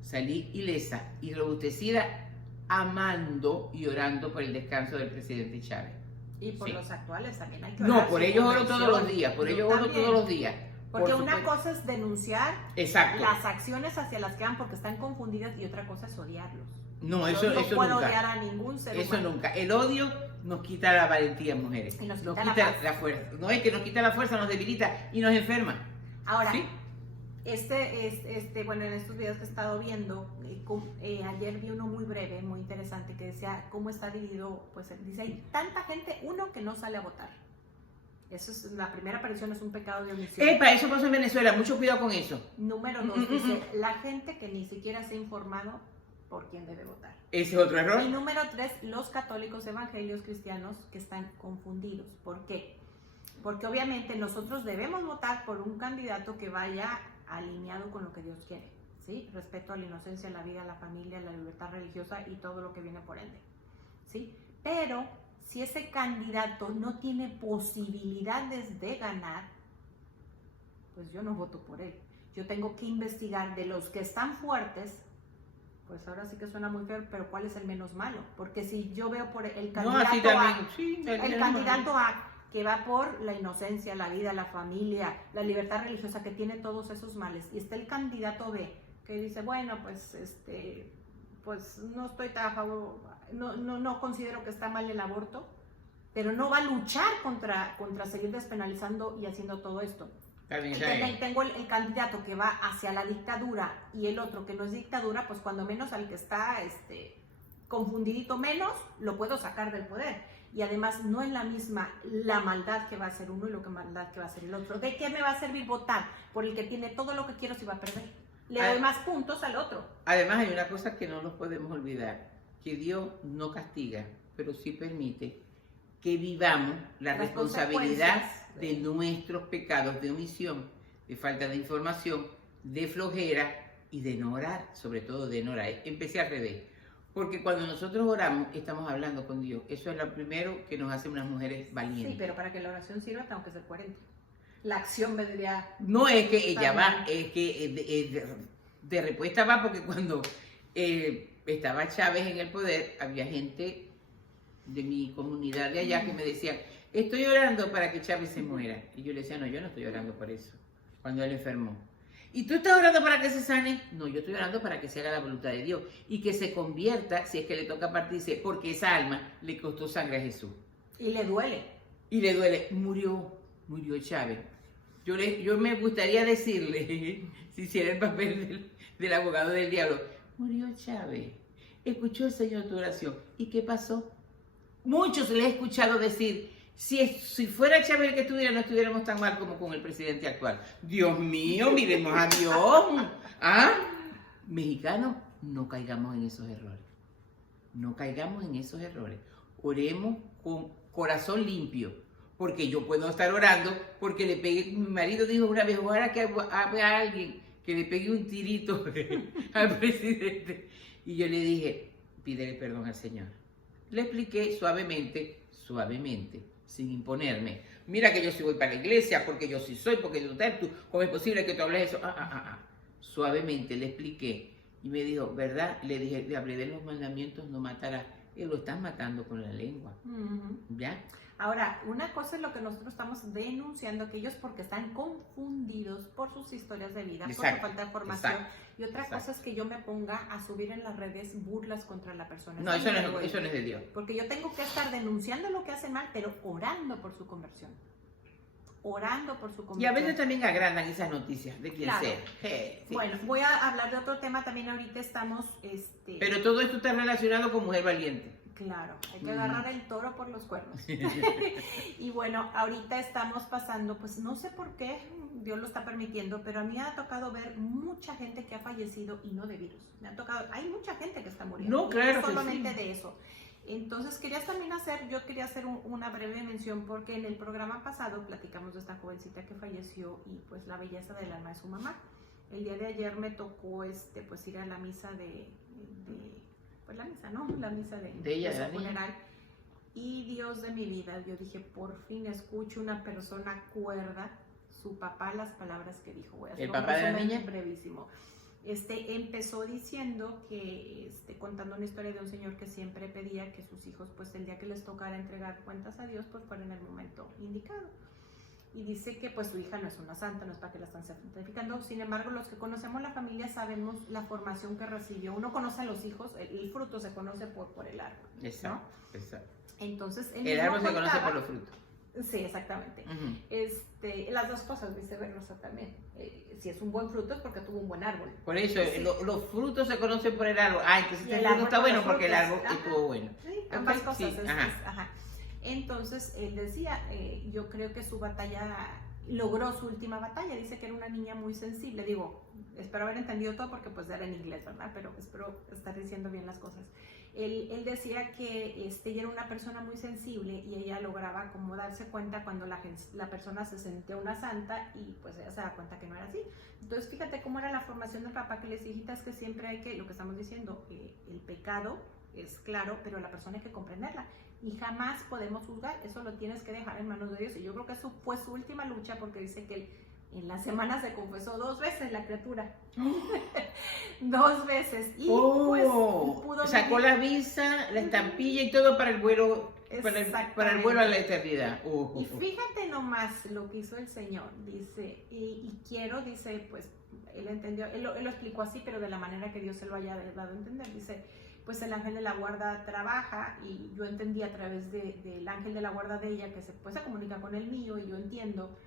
Salí ilesa y robustecida, amando y orando por el descanso del presidente Chávez. Y por Sí. los actuales también hay que orar. No, por ellos oro todos los días, por ellos oro todos los días. Porque Por una supuesto. cosa es denunciar Exacto. las acciones hacia las que van porque están confundidas y otra cosa es odiarlos. No, Yo eso no puedo nunca. odiar a ningún ser Eso humano. nunca. El odio nos quita la valentía, mujeres. Y nos Nos quita la quita paz. la fuerza. No es que nos quita la fuerza, nos debilita y nos enferma. Ahora, ¿Sí? bueno, en estos videos que he estado viendo, ayer vi uno muy breve, muy interesante, que decía cómo está dividido, pues dice, hay tanta gente, uno, que no sale a votar. Eso es, la primera aparición es un pecado de omisión. Epa, eso pasó en Venezuela, mucho cuidado con eso. Número 2, dice, la gente que ni siquiera se ha informado por quién debe votar. Ese es otro error. Y número 3, los católicos evangelios cristianos que están confundidos. ¿Por qué? Porque obviamente nosotros debemos votar por un candidato que vaya alineado con lo que Dios quiere, ¿sí? Respeto a la inocencia, la vida, la familia, la libertad religiosa y todo lo que viene por ende, ¿sí? Pero si ese candidato no tiene posibilidades de ganar, pues yo no voto por él. Yo tengo que investigar de los que están fuertes, pues ahora sí que suena muy feo, pero ¿cuál es el menos malo? Porque si yo veo por el No, así candidato también. A, Sí, el candidato A, que va por la inocencia, la vida, la familia, la libertad religiosa, que tiene todos esos males, y está el candidato B, que dice, bueno, pues pues no estoy tan a favor, no considero que está mal el aborto, pero no va a luchar contra seguir despenalizando y haciendo todo esto. Y tengo el candidato que va hacia la dictadura y el otro que no es dictadura, pues cuando menos al que está confundidito menos, lo puedo sacar del poder. Y además no es la misma la maldad que va a hacer uno y lo que maldad que va a hacer el otro. ¿De qué me va a servir votar por el que tiene todo lo que quiero si va a perder? Le doy más puntos al otro. Además hay una cosa que no nos podemos olvidar, que Dios no castiga, pero sí permite que vivamos la responsabilidad de nuestros pecados de omisión, de falta de información, de flojera y de no orar, sobre todo de no orar. Empecé al revés, porque cuando nosotros oramos estamos hablando con Dios. Eso es lo primero que nos hace unas mujeres valientes. Sí, pero para que la oración sirva tengo que ser coherente. La acción vendría... No es que ella va, es que de respuesta va, porque cuando estaba Chávez en el poder, había gente de mi comunidad de allá que me decían, estoy orando para que Chávez se muera. Y yo le decía, no, yo no estoy orando por eso, cuando él enfermó. ¿Y tú estás orando para que se sane? No, yo estoy orando para que se haga la voluntad de Dios y que se convierta, si es que le toca partirse, porque esa alma le costó sangre a Jesús. Y le duele. Y le duele. Murió Chávez. Yo me gustaría decirle, si hiciera el papel del abogado del diablo, murió Chávez. Escuchó el Señor tu oración. ¿Y qué pasó? Muchos le he escuchado decir, si fuera Chávez el que estuviera, no estuviéramos tan mal como con el presidente actual. Dios mío, miremos a Dios. ¿Ah? Mexicanos, no caigamos en esos errores. No caigamos en esos errores. Oremos con corazón limpio. Porque yo puedo estar orando porque le pegué. Mi marido dijo una vez, ojalá que haya alguien que le pegue un tirito al presidente. Y yo le dije, pídele perdón al Señor. Le expliqué suavemente, sin imponerme. Mira que yo sí voy para la iglesia, porque yo sí soy, porque yo no tú, ¿cómo es posible que tú hables eso? Suavemente le expliqué. Y me dijo, ¿verdad? Le dije, le hablé de los mandamientos, no matarás. Él lo estás matando con la lengua. ¿Ya? Ahora, una cosa es lo que nosotros estamos denunciando, que ellos porque están confundidos por sus historias de vida, por su falta de formación. Y otra cosa es que yo me ponga a subir en las redes burlas contra la persona. No, eso no es de Dios. Porque yo tengo que estar denunciando lo que hacen mal, pero orando por su conversión. Orando por su conversión. Y a veces también agrandan esas noticias de quien sea. Sí. Bueno, voy a hablar de otro tema también. Ahorita estamos... Pero todo esto está relacionado con mujer valiente. Claro, hay que agarrar el toro por los cuernos. Y bueno, ahorita estamos pasando, pues no sé por qué Dios lo está permitiendo, pero a mí me ha tocado ver mucha gente que ha fallecido y no de virus. Me ha tocado, hay mucha gente que está muriendo. No, claro, no solamente sí. de eso. Entonces yo quería hacer una breve mención porque en el programa pasado platicamos de esta jovencita que falleció y pues la belleza del alma de su mamá. El día de ayer me tocó pues ir a la misa pues la misa, ¿no? La misa de ella, su funeral. Y Dios de mi vida, yo dije, por fin escucho una persona cuerda, su papá, las palabras que dijo. Voy a hacer ¿El papá de la niña? Brevísimo. Empezó diciendo que, contando una historia de un señor que siempre pedía que sus hijos, pues el día que les tocara entregar cuentas a Dios, pues fuera en el momento indicado. Y dice que pues su hija no es una santa, no es para que la están santificando. Sin embargo, los que conocemos la familia sabemos la formación que recibió. Uno conoce a los hijos, el fruto se conoce por el árbol. Exacto, ¿no? exacto. Entonces, el árbol se conoce por los frutos. Sí, exactamente. Las dos cosas, viceversa también. Si es un buen fruto es porque tuvo un buen árbol. Por eso, sí. Los frutos se conocen por el árbol. Entonces el fruto está bueno porque el árbol estuvo bueno. Sí, ambas cosas. Sí. Entonces, él decía, yo creo que su batalla, logró su última batalla. Dice que era una niña muy sensible. Digo, espero haber entendido todo porque pues era en inglés, ¿verdad? Pero espero estar diciendo bien las cosas. Él decía que ella era una persona muy sensible y ella lograba como darse cuenta cuando la persona se sentía una santa y pues ella se da cuenta que no era así. Entonces fíjate cómo era la formación del papá que les dijiste, es que siempre hay que, lo que estamos diciendo, el pecado es claro, pero la persona hay que comprenderla y jamás podemos juzgar, eso lo tienes que dejar en manos de Dios. Y yo creo que eso fue su última lucha porque dice que en la semana se confesó 2 veces la criatura. 2 veces. Y pues pudo sacó la visa, la estampilla y todo para el vuelo, para el vuelo a la eternidad. Y fíjate nomás lo que hizo el Señor. Dice, y quiero, dice, pues él entendió, él lo explicó así, pero de la manera que Dios se lo haya dado a entender. Dice, pues el ángel de la guarda trabaja y yo entendí a través del ángel de la guarda de ella que se comunica con el mío y yo entiendo.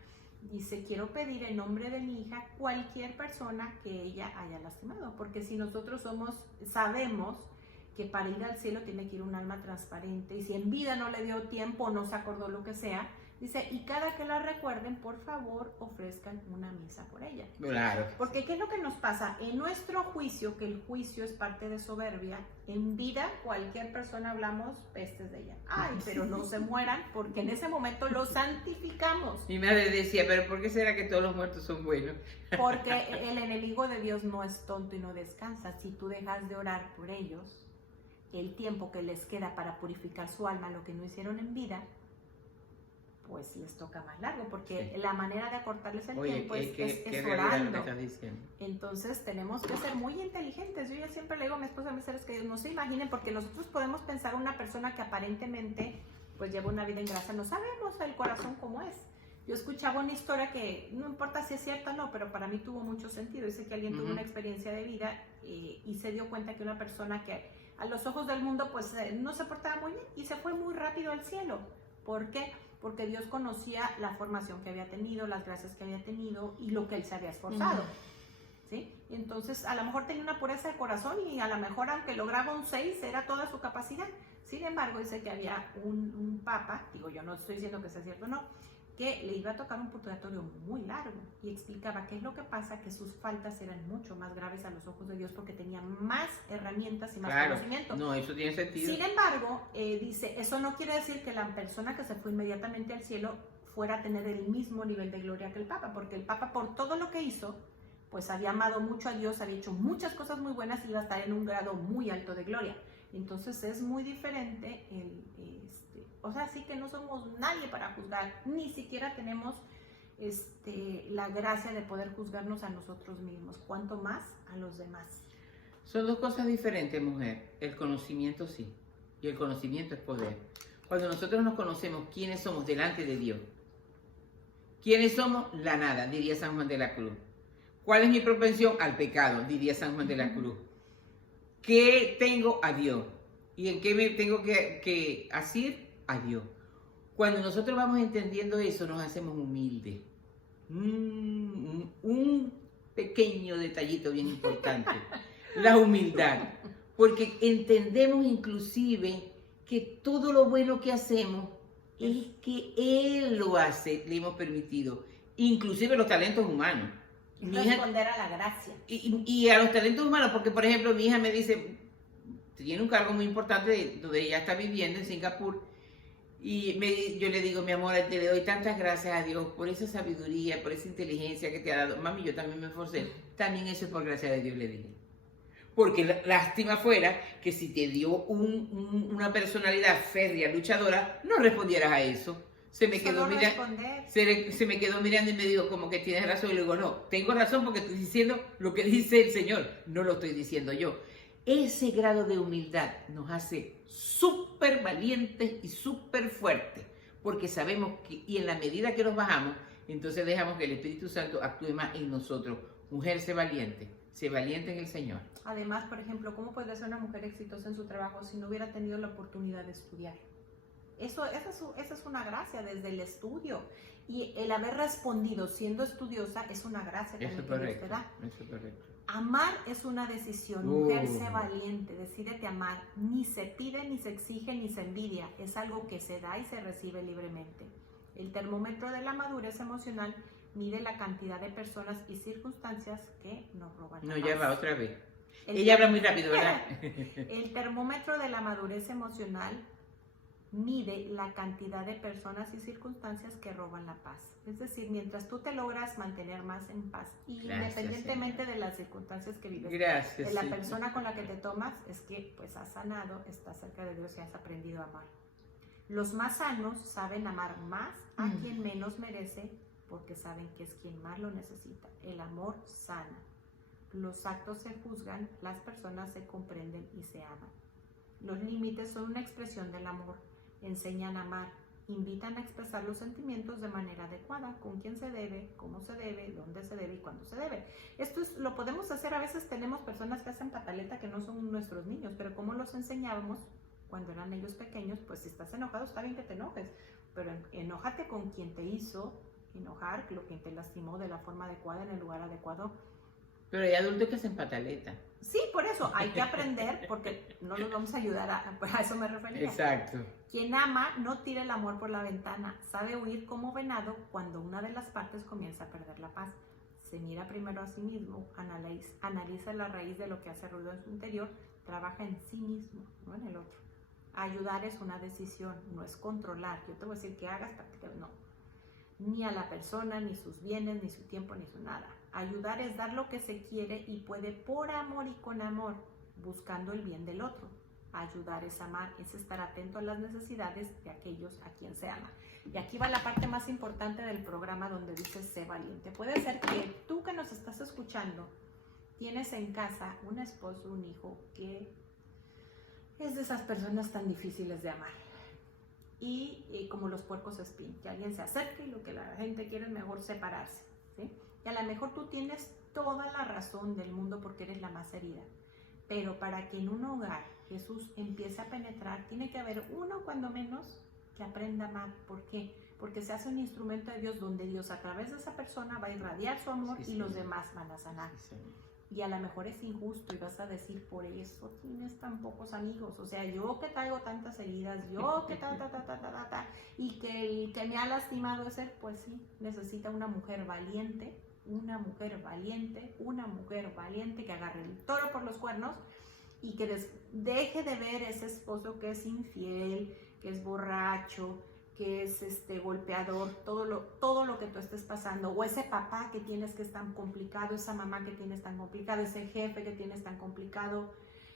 Dice, quiero pedir en nombre de mi hija cualquier persona que ella haya lastimado, porque si nosotros sabemos que para ir al cielo tiene que ir un alma transparente, y si en vida no le dio tiempo, no se acordó lo que sea, dice, y cada que la recuerden, por favor, ofrezcan una misa por ella. Claro. Porque ¿qué es lo que nos pasa? En nuestro juicio, que el juicio es parte de soberbia, en vida cualquier persona hablamos pestes de ella. Pero no se mueran, porque en ese momento los santificamos. Mi madre decía, pero ¿por qué será que todos los muertos son buenos? Porque el enemigo de Dios no es tonto y no descansa. Si tú dejas de orar por ellos, el tiempo que les queda para purificar su alma, lo que no hicieron en vida, pues les toca más largo, porque sí, la manera de acortarles el tiempo es orando. Entonces tenemos que ser muy inteligentes. Yo ya siempre le digo a mi esposa, a mis seres queridos, no se imaginen, porque nosotros podemos pensar una persona que aparentemente pues lleva una vida en gracia, no sabemos el corazón cómo es. Yo escuchaba una historia que no importa si es cierta o no, pero para mí tuvo mucho sentido. Dice que alguien tuvo una experiencia de vida y se dio cuenta que una persona que a los ojos del mundo pues no se portaba muy bien y se fue muy rápido al cielo. ¿Por qué? Porque Dios conocía la formación que había tenido, las gracias que había tenido y lo que él se había esforzado. ¿Sí? Entonces, a lo mejor tenía una pureza de corazón y a lo mejor, aunque lograba un 6, era toda su capacidad. Sin embargo, dice que había un papa, digo, yo no estoy diciendo que sea cierto o no, que le iba a tocar un purgatorio muy largo y explicaba qué es lo que pasa, que sus faltas eran mucho más graves a los ojos de Dios porque tenía más herramientas y más conocimiento. No, eso tiene sentido. Sin embargo, dice, eso no quiere decir que la persona que se fue inmediatamente al cielo fuera a tener el mismo nivel de gloria que el Papa, porque el Papa, por todo lo que hizo, pues había amado mucho a Dios, había hecho muchas cosas muy buenas y iba a estar en un grado muy alto de gloria. Entonces es muy diferente o sea, sí que no somos nadie para juzgar, ni siquiera tenemos la gracia de poder juzgarnos a nosotros mismos, cuanto más a los demás. Son dos cosas diferentes, mujer. El conocimiento sí, y el conocimiento es poder. Cuando nosotros nos conocemos quiénes somos delante de Dios. ¿Quiénes somos? La nada, diría San Juan de la Cruz. ¿Cuál es mi propensión? Al pecado, diría San Juan de la Cruz. ¿Qué tengo? A Dios. ¿Y en qué me tengo que hacer? A Dios. Cuando nosotros vamos entendiendo eso, nos hacemos humildes. Un pequeño detallito bien importante, la humildad. Porque entendemos inclusive que todo lo bueno que hacemos es que Él lo hace, le hemos permitido. Inclusive los talentos humanos. Responder a la gracia. Y a los talentos humanos, porque por ejemplo mi hija me dice, tiene un cargo muy importante donde ella está viviendo en Singapur, y yo le digo, mi amor, te le doy tantas gracias a Dios por esa sabiduría, por esa inteligencia que te ha dado. Mami, yo también me esforcé. También eso es por gracia de Dios, le dije. Porque lástima fuera que si te dio una personalidad férrea, luchadora, no respondieras a eso. Se me quedó mirando y me dijo como que tienes razón. Y le digo, no, tengo razón porque estoy diciendo lo que dice el Señor, no lo estoy diciendo yo. Ese grado de humildad nos hace súper valientes y súper fuertes, porque sabemos que, y en la medida que nos bajamos, entonces dejamos que el Espíritu Santo actúe más en nosotros. Mujer, sé valiente en el Señor. Además, por ejemplo, ¿cómo podría ser una mujer exitosa en su trabajo si no hubiera tenido la oportunidad de estudiar? Esa es una gracia desde el estudio. Y el haber respondido siendo estudiosa es una gracia también que Dios te da. Eso es correcto. Amar es una decisión. Mujer, sé valiente, decídete amar. Ni se pide, ni se exige, ni se envidia. Es algo que se da y se recibe libremente. El termómetro de la madurez emocional mide la cantidad de personas y circunstancias que nos roban la paz. No, ya va otra vez. Ella habla muy rápido, ¿verdad? El termómetro de la madurez emocional mide la cantidad de personas y circunstancias que roban la paz. Es decir, mientras tú te logras mantener más en paz, independientemente de las circunstancias que vives, de la persona con la que te tomas, es que pues has sanado, estás cerca de Dios y has aprendido a amar. Los más sanos saben amar más a quien menos merece, porque saben que es quien más lo necesita. El amor sana. Los actos se juzgan, las personas se comprenden y se aman. Los límites son una expresión del amor. Enseñan a amar, invitan a expresar los sentimientos de manera adecuada, con quién se debe, cómo se debe, dónde se debe y cuándo se debe. Esto lo podemos hacer, a veces tenemos personas que hacen pataleta que no son nuestros niños, pero como los enseñábamos cuando eran ellos pequeños, pues si estás enojado está bien que te enojes, pero enójate con quien te hizo enojar, lo que te lastimó de la forma adecuada, en el lugar adecuado. Pero hay adultos que hacen pataleta. Sí, por eso hay que aprender, porque no nos vamos a ayudar a eso me refería. Exacto. Quien ama no tira el amor por la ventana, sabe huir como venado cuando una de las partes comienza a perder la paz. Se mira primero a sí mismo, analiza la raíz de lo que hace ruido en su interior, trabaja en sí mismo, no en el otro. Ayudar es una decisión, no es controlar. Yo te voy a decir que hagas, no. Ni a la persona, ni sus bienes, ni su tiempo, ni su nada. Ayudar es dar lo que se quiere y puede por amor y con amor, buscando el bien del otro. Ayudar es amar, es estar atento a las necesidades de aquellos a quien se ama. Y aquí va la parte más importante del programa donde dice sé valiente. Puede ser que tú que nos estás escuchando, tienes en casa un esposo, un hijo que es de esas personas tan difíciles de amar. Y como los puercos espín, que alguien se acerque y lo que la gente quiere es mejor separarse, ¿sí? Y a lo mejor tú tienes toda la razón del mundo porque eres la más herida, pero para que en un hogar Jesús empiece a penetrar, tiene que haber uno cuando menos que aprenda a amar. ¿Por qué? Porque se hace un instrumento de Dios donde Dios a través de esa persona va a irradiar su amor y los demás van a sanar. Y a lo mejor es injusto y vas a decir, por eso tienes tan pocos amigos. O sea, yo que traigo tantas heridas, yo que y que el que me ha lastimado ese, pues sí, necesita una mujer valiente, una mujer valiente que agarre el toro por los cuernos y que deje de ver ese esposo que es infiel, que es borracho, que es golpeador, todo lo que tú estés pasando, o ese papá que tienes que es tan complicado, esa mamá que tienes tan complicado, ese jefe que tienes tan complicado,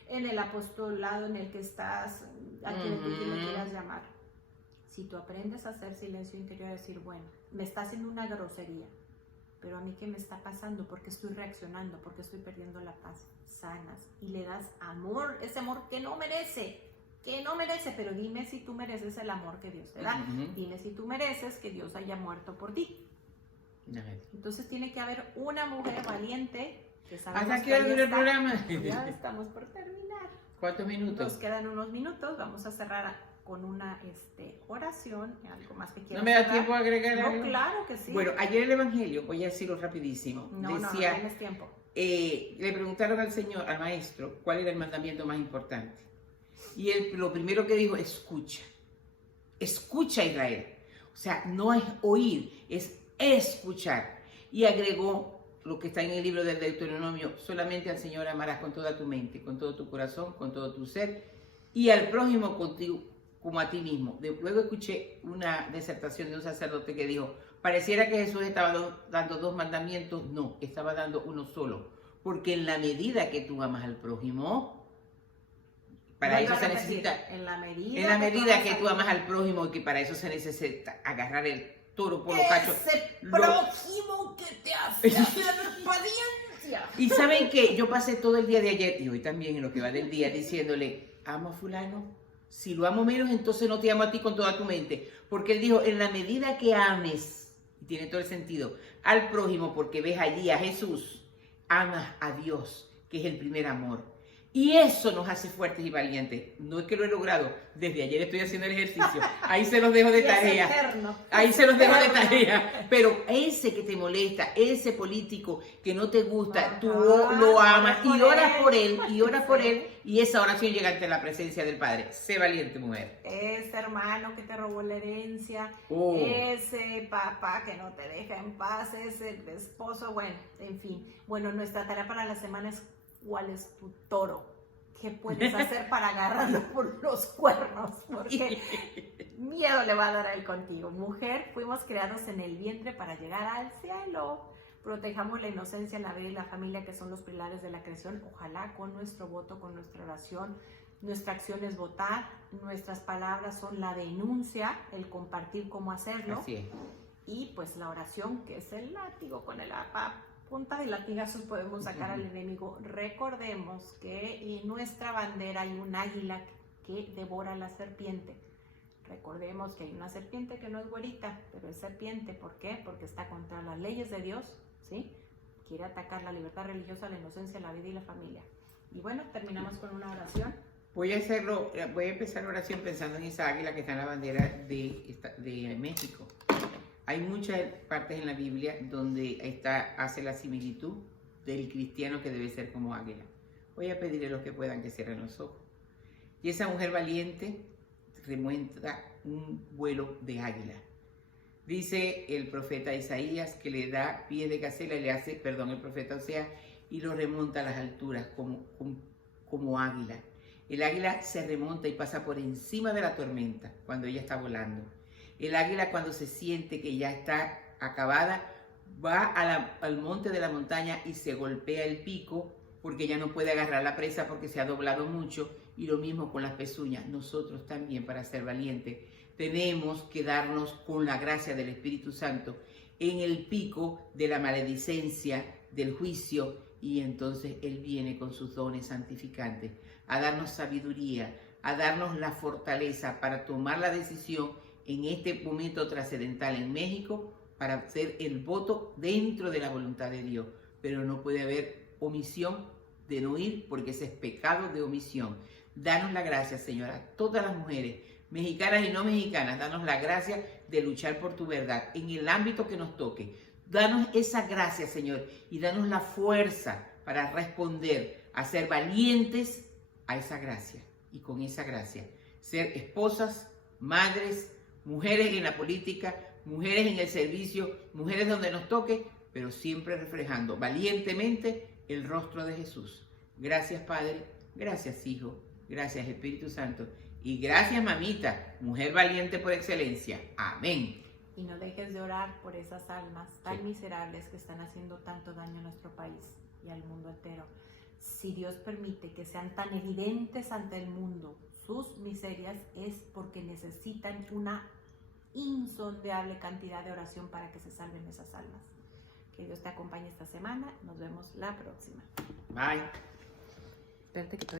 en el apostolado en el que estás, a quien tú le quieras llamar. Si tú aprendes a hacer silencio interior y decir, bueno, me está haciendo una grosería, pero a mí qué me está pasando, porque estoy reaccionando, porque estoy perdiendo la paz, sanas y le das amor, ese amor que no merece. que no merece, pero dime si tú mereces el amor que Dios te da. Ujú. Dime si tú mereces que Dios haya muerto por ti. Entonces tiene que haber una mujer valiente que sabemos ¿Hasta que qué hora ahí dura el está. programa? Ya estamos por terminar. ¿Cuántos Nos minutos? quedan unos minutos. Vamos a cerrar con una oración. ¿Algo más que quieras ¿No me da cerrar? tiempo a agregar No, algo? claro que sí. Bueno, ayer el Evangelio, voy a decirlo rapidísimo, no decía, tienes tiempo. le preguntaron al Señor, al Maestro, cuál era el mandamiento más importante. Y él lo primero que dijo, escucha. Escucha, Israel. O sea, no es oír, es escuchar. Y agregó lo que está en el libro del Deuteronomio, solamente al Señor amarás con toda tu mente, con todo tu corazón, con todo tu ser, y al prójimo contigo como a ti mismo. Luego escuché una disertación de un sacerdote que dijo, pareciera que Jesús estaba dando dos mandamientos. No, estaba dando uno solo. Porque en la medida que tú amas al prójimo, para eso se necesita, en la medida que tú amas al prójimo, y que para eso se necesita agarrar el toro por los cachos. Ese prójimo que te hace paciencia. Y ¿saben qué? Yo pasé todo el día de ayer, y hoy también en lo que va del día, diciéndole, amo a fulano. Si lo amo menos, entonces no te amo a ti con toda tu mente. Porque él dijo, en la medida que ames, y tiene todo el sentido, al prójimo, porque ves allí a Jesús, amas a Dios, que es el primer amor. Y eso nos hace fuertes y valientes. No es que lo he logrado. Desde ayer estoy haciendo el ejercicio. Ahí se los dejo de tarea. Ahí se los dejo de tarea. Pero ese que te molesta, ese político que no te gusta, tú lo amas y oras por él, y oras por él, y esa oración llega ante la presencia del Padre. Sé valiente, mujer. Ese hermano que te robó la herencia, ese papá que no te deja en paz, ese esposo, bueno, en fin. Bueno, nuestra tarea para la semana es ¿cuál es tu toro? ¿Qué puedes hacer para agarrarlo por los cuernos? Porque miedo le va a dar a él contigo. Mujer, fuimos creados en el vientre para llegar al cielo. Protejamos la inocencia, la vida y la familia, que son los pilares de la creación. Ojalá con nuestro voto, con nuestra oración. Nuestra acción es votar. Nuestras palabras son la denuncia, el compartir cómo hacerlo. Así es. Y pues la oración, que es el látigo con el punta de latigazos podemos sacar al enemigo. Recordemos que en nuestra bandera hay un águila que devora a la serpiente. Recordemos que hay una serpiente que no es güerita, pero es serpiente. ¿Por qué? Porque está contra las leyes de Dios, ¿sí? Quiere atacar la libertad religiosa, la inocencia, la vida y la familia. Y bueno, terminamos con una oración. Voy a empezar la oración pensando en esa águila que está en la bandera de México. Hay muchas partes en la Biblia donde hace la similitud del cristiano que debe ser como águila. Voy a pedirle a los que puedan que cierren los ojos. Y esa mujer valiente remonta un vuelo de águila. Dice el profeta Isaías que le da pies de gacela, el profeta Oseas, y lo remonta a las alturas como águila. El águila se remonta y pasa por encima de la tormenta cuando ella está volando. El águila, cuando se siente que ya está acabada, va al monte de la montaña y se golpea el pico porque ya no puede agarrar la presa porque se ha doblado mucho, y lo mismo con las pezuñas. Nosotros también, para ser valientes, tenemos que darnos con la gracia del Espíritu Santo en el pico de la maledicencia, del juicio, y entonces Él viene con sus dones santificantes a darnos sabiduría, a darnos la fortaleza para tomar la decisión en este momento trascendental en México, para hacer el voto dentro de la voluntad de Dios. Pero no puede haber omisión de no ir, porque ese es pecado de omisión. Danos la gracia, Señor, a todas las mujeres, mexicanas y no mexicanas, danos la gracia de luchar por tu verdad en el ámbito que nos toque. Danos esa gracia, Señor, y danos la fuerza para responder, a ser valientes a esa gracia. Y con esa gracia, ser esposas, madres, mujeres en la política, mujeres en el servicio, mujeres donde nos toque, pero siempre reflejando valientemente el rostro de Jesús. Gracias, Padre, gracias, Hijo, gracias, Espíritu Santo, y gracias, mamita, mujer valiente por excelencia. Amén. Y no dejes de orar por esas almas tan miserables que están haciendo tanto daño a nuestro país y al mundo entero. Si Dios permite que sean tan evidentes ante el mundo sus miserias, es porque necesitan una insondable cantidad de oración para que se salven esas almas. Que Dios te acompañe esta semana. Nos vemos la próxima. Bye. Espérate que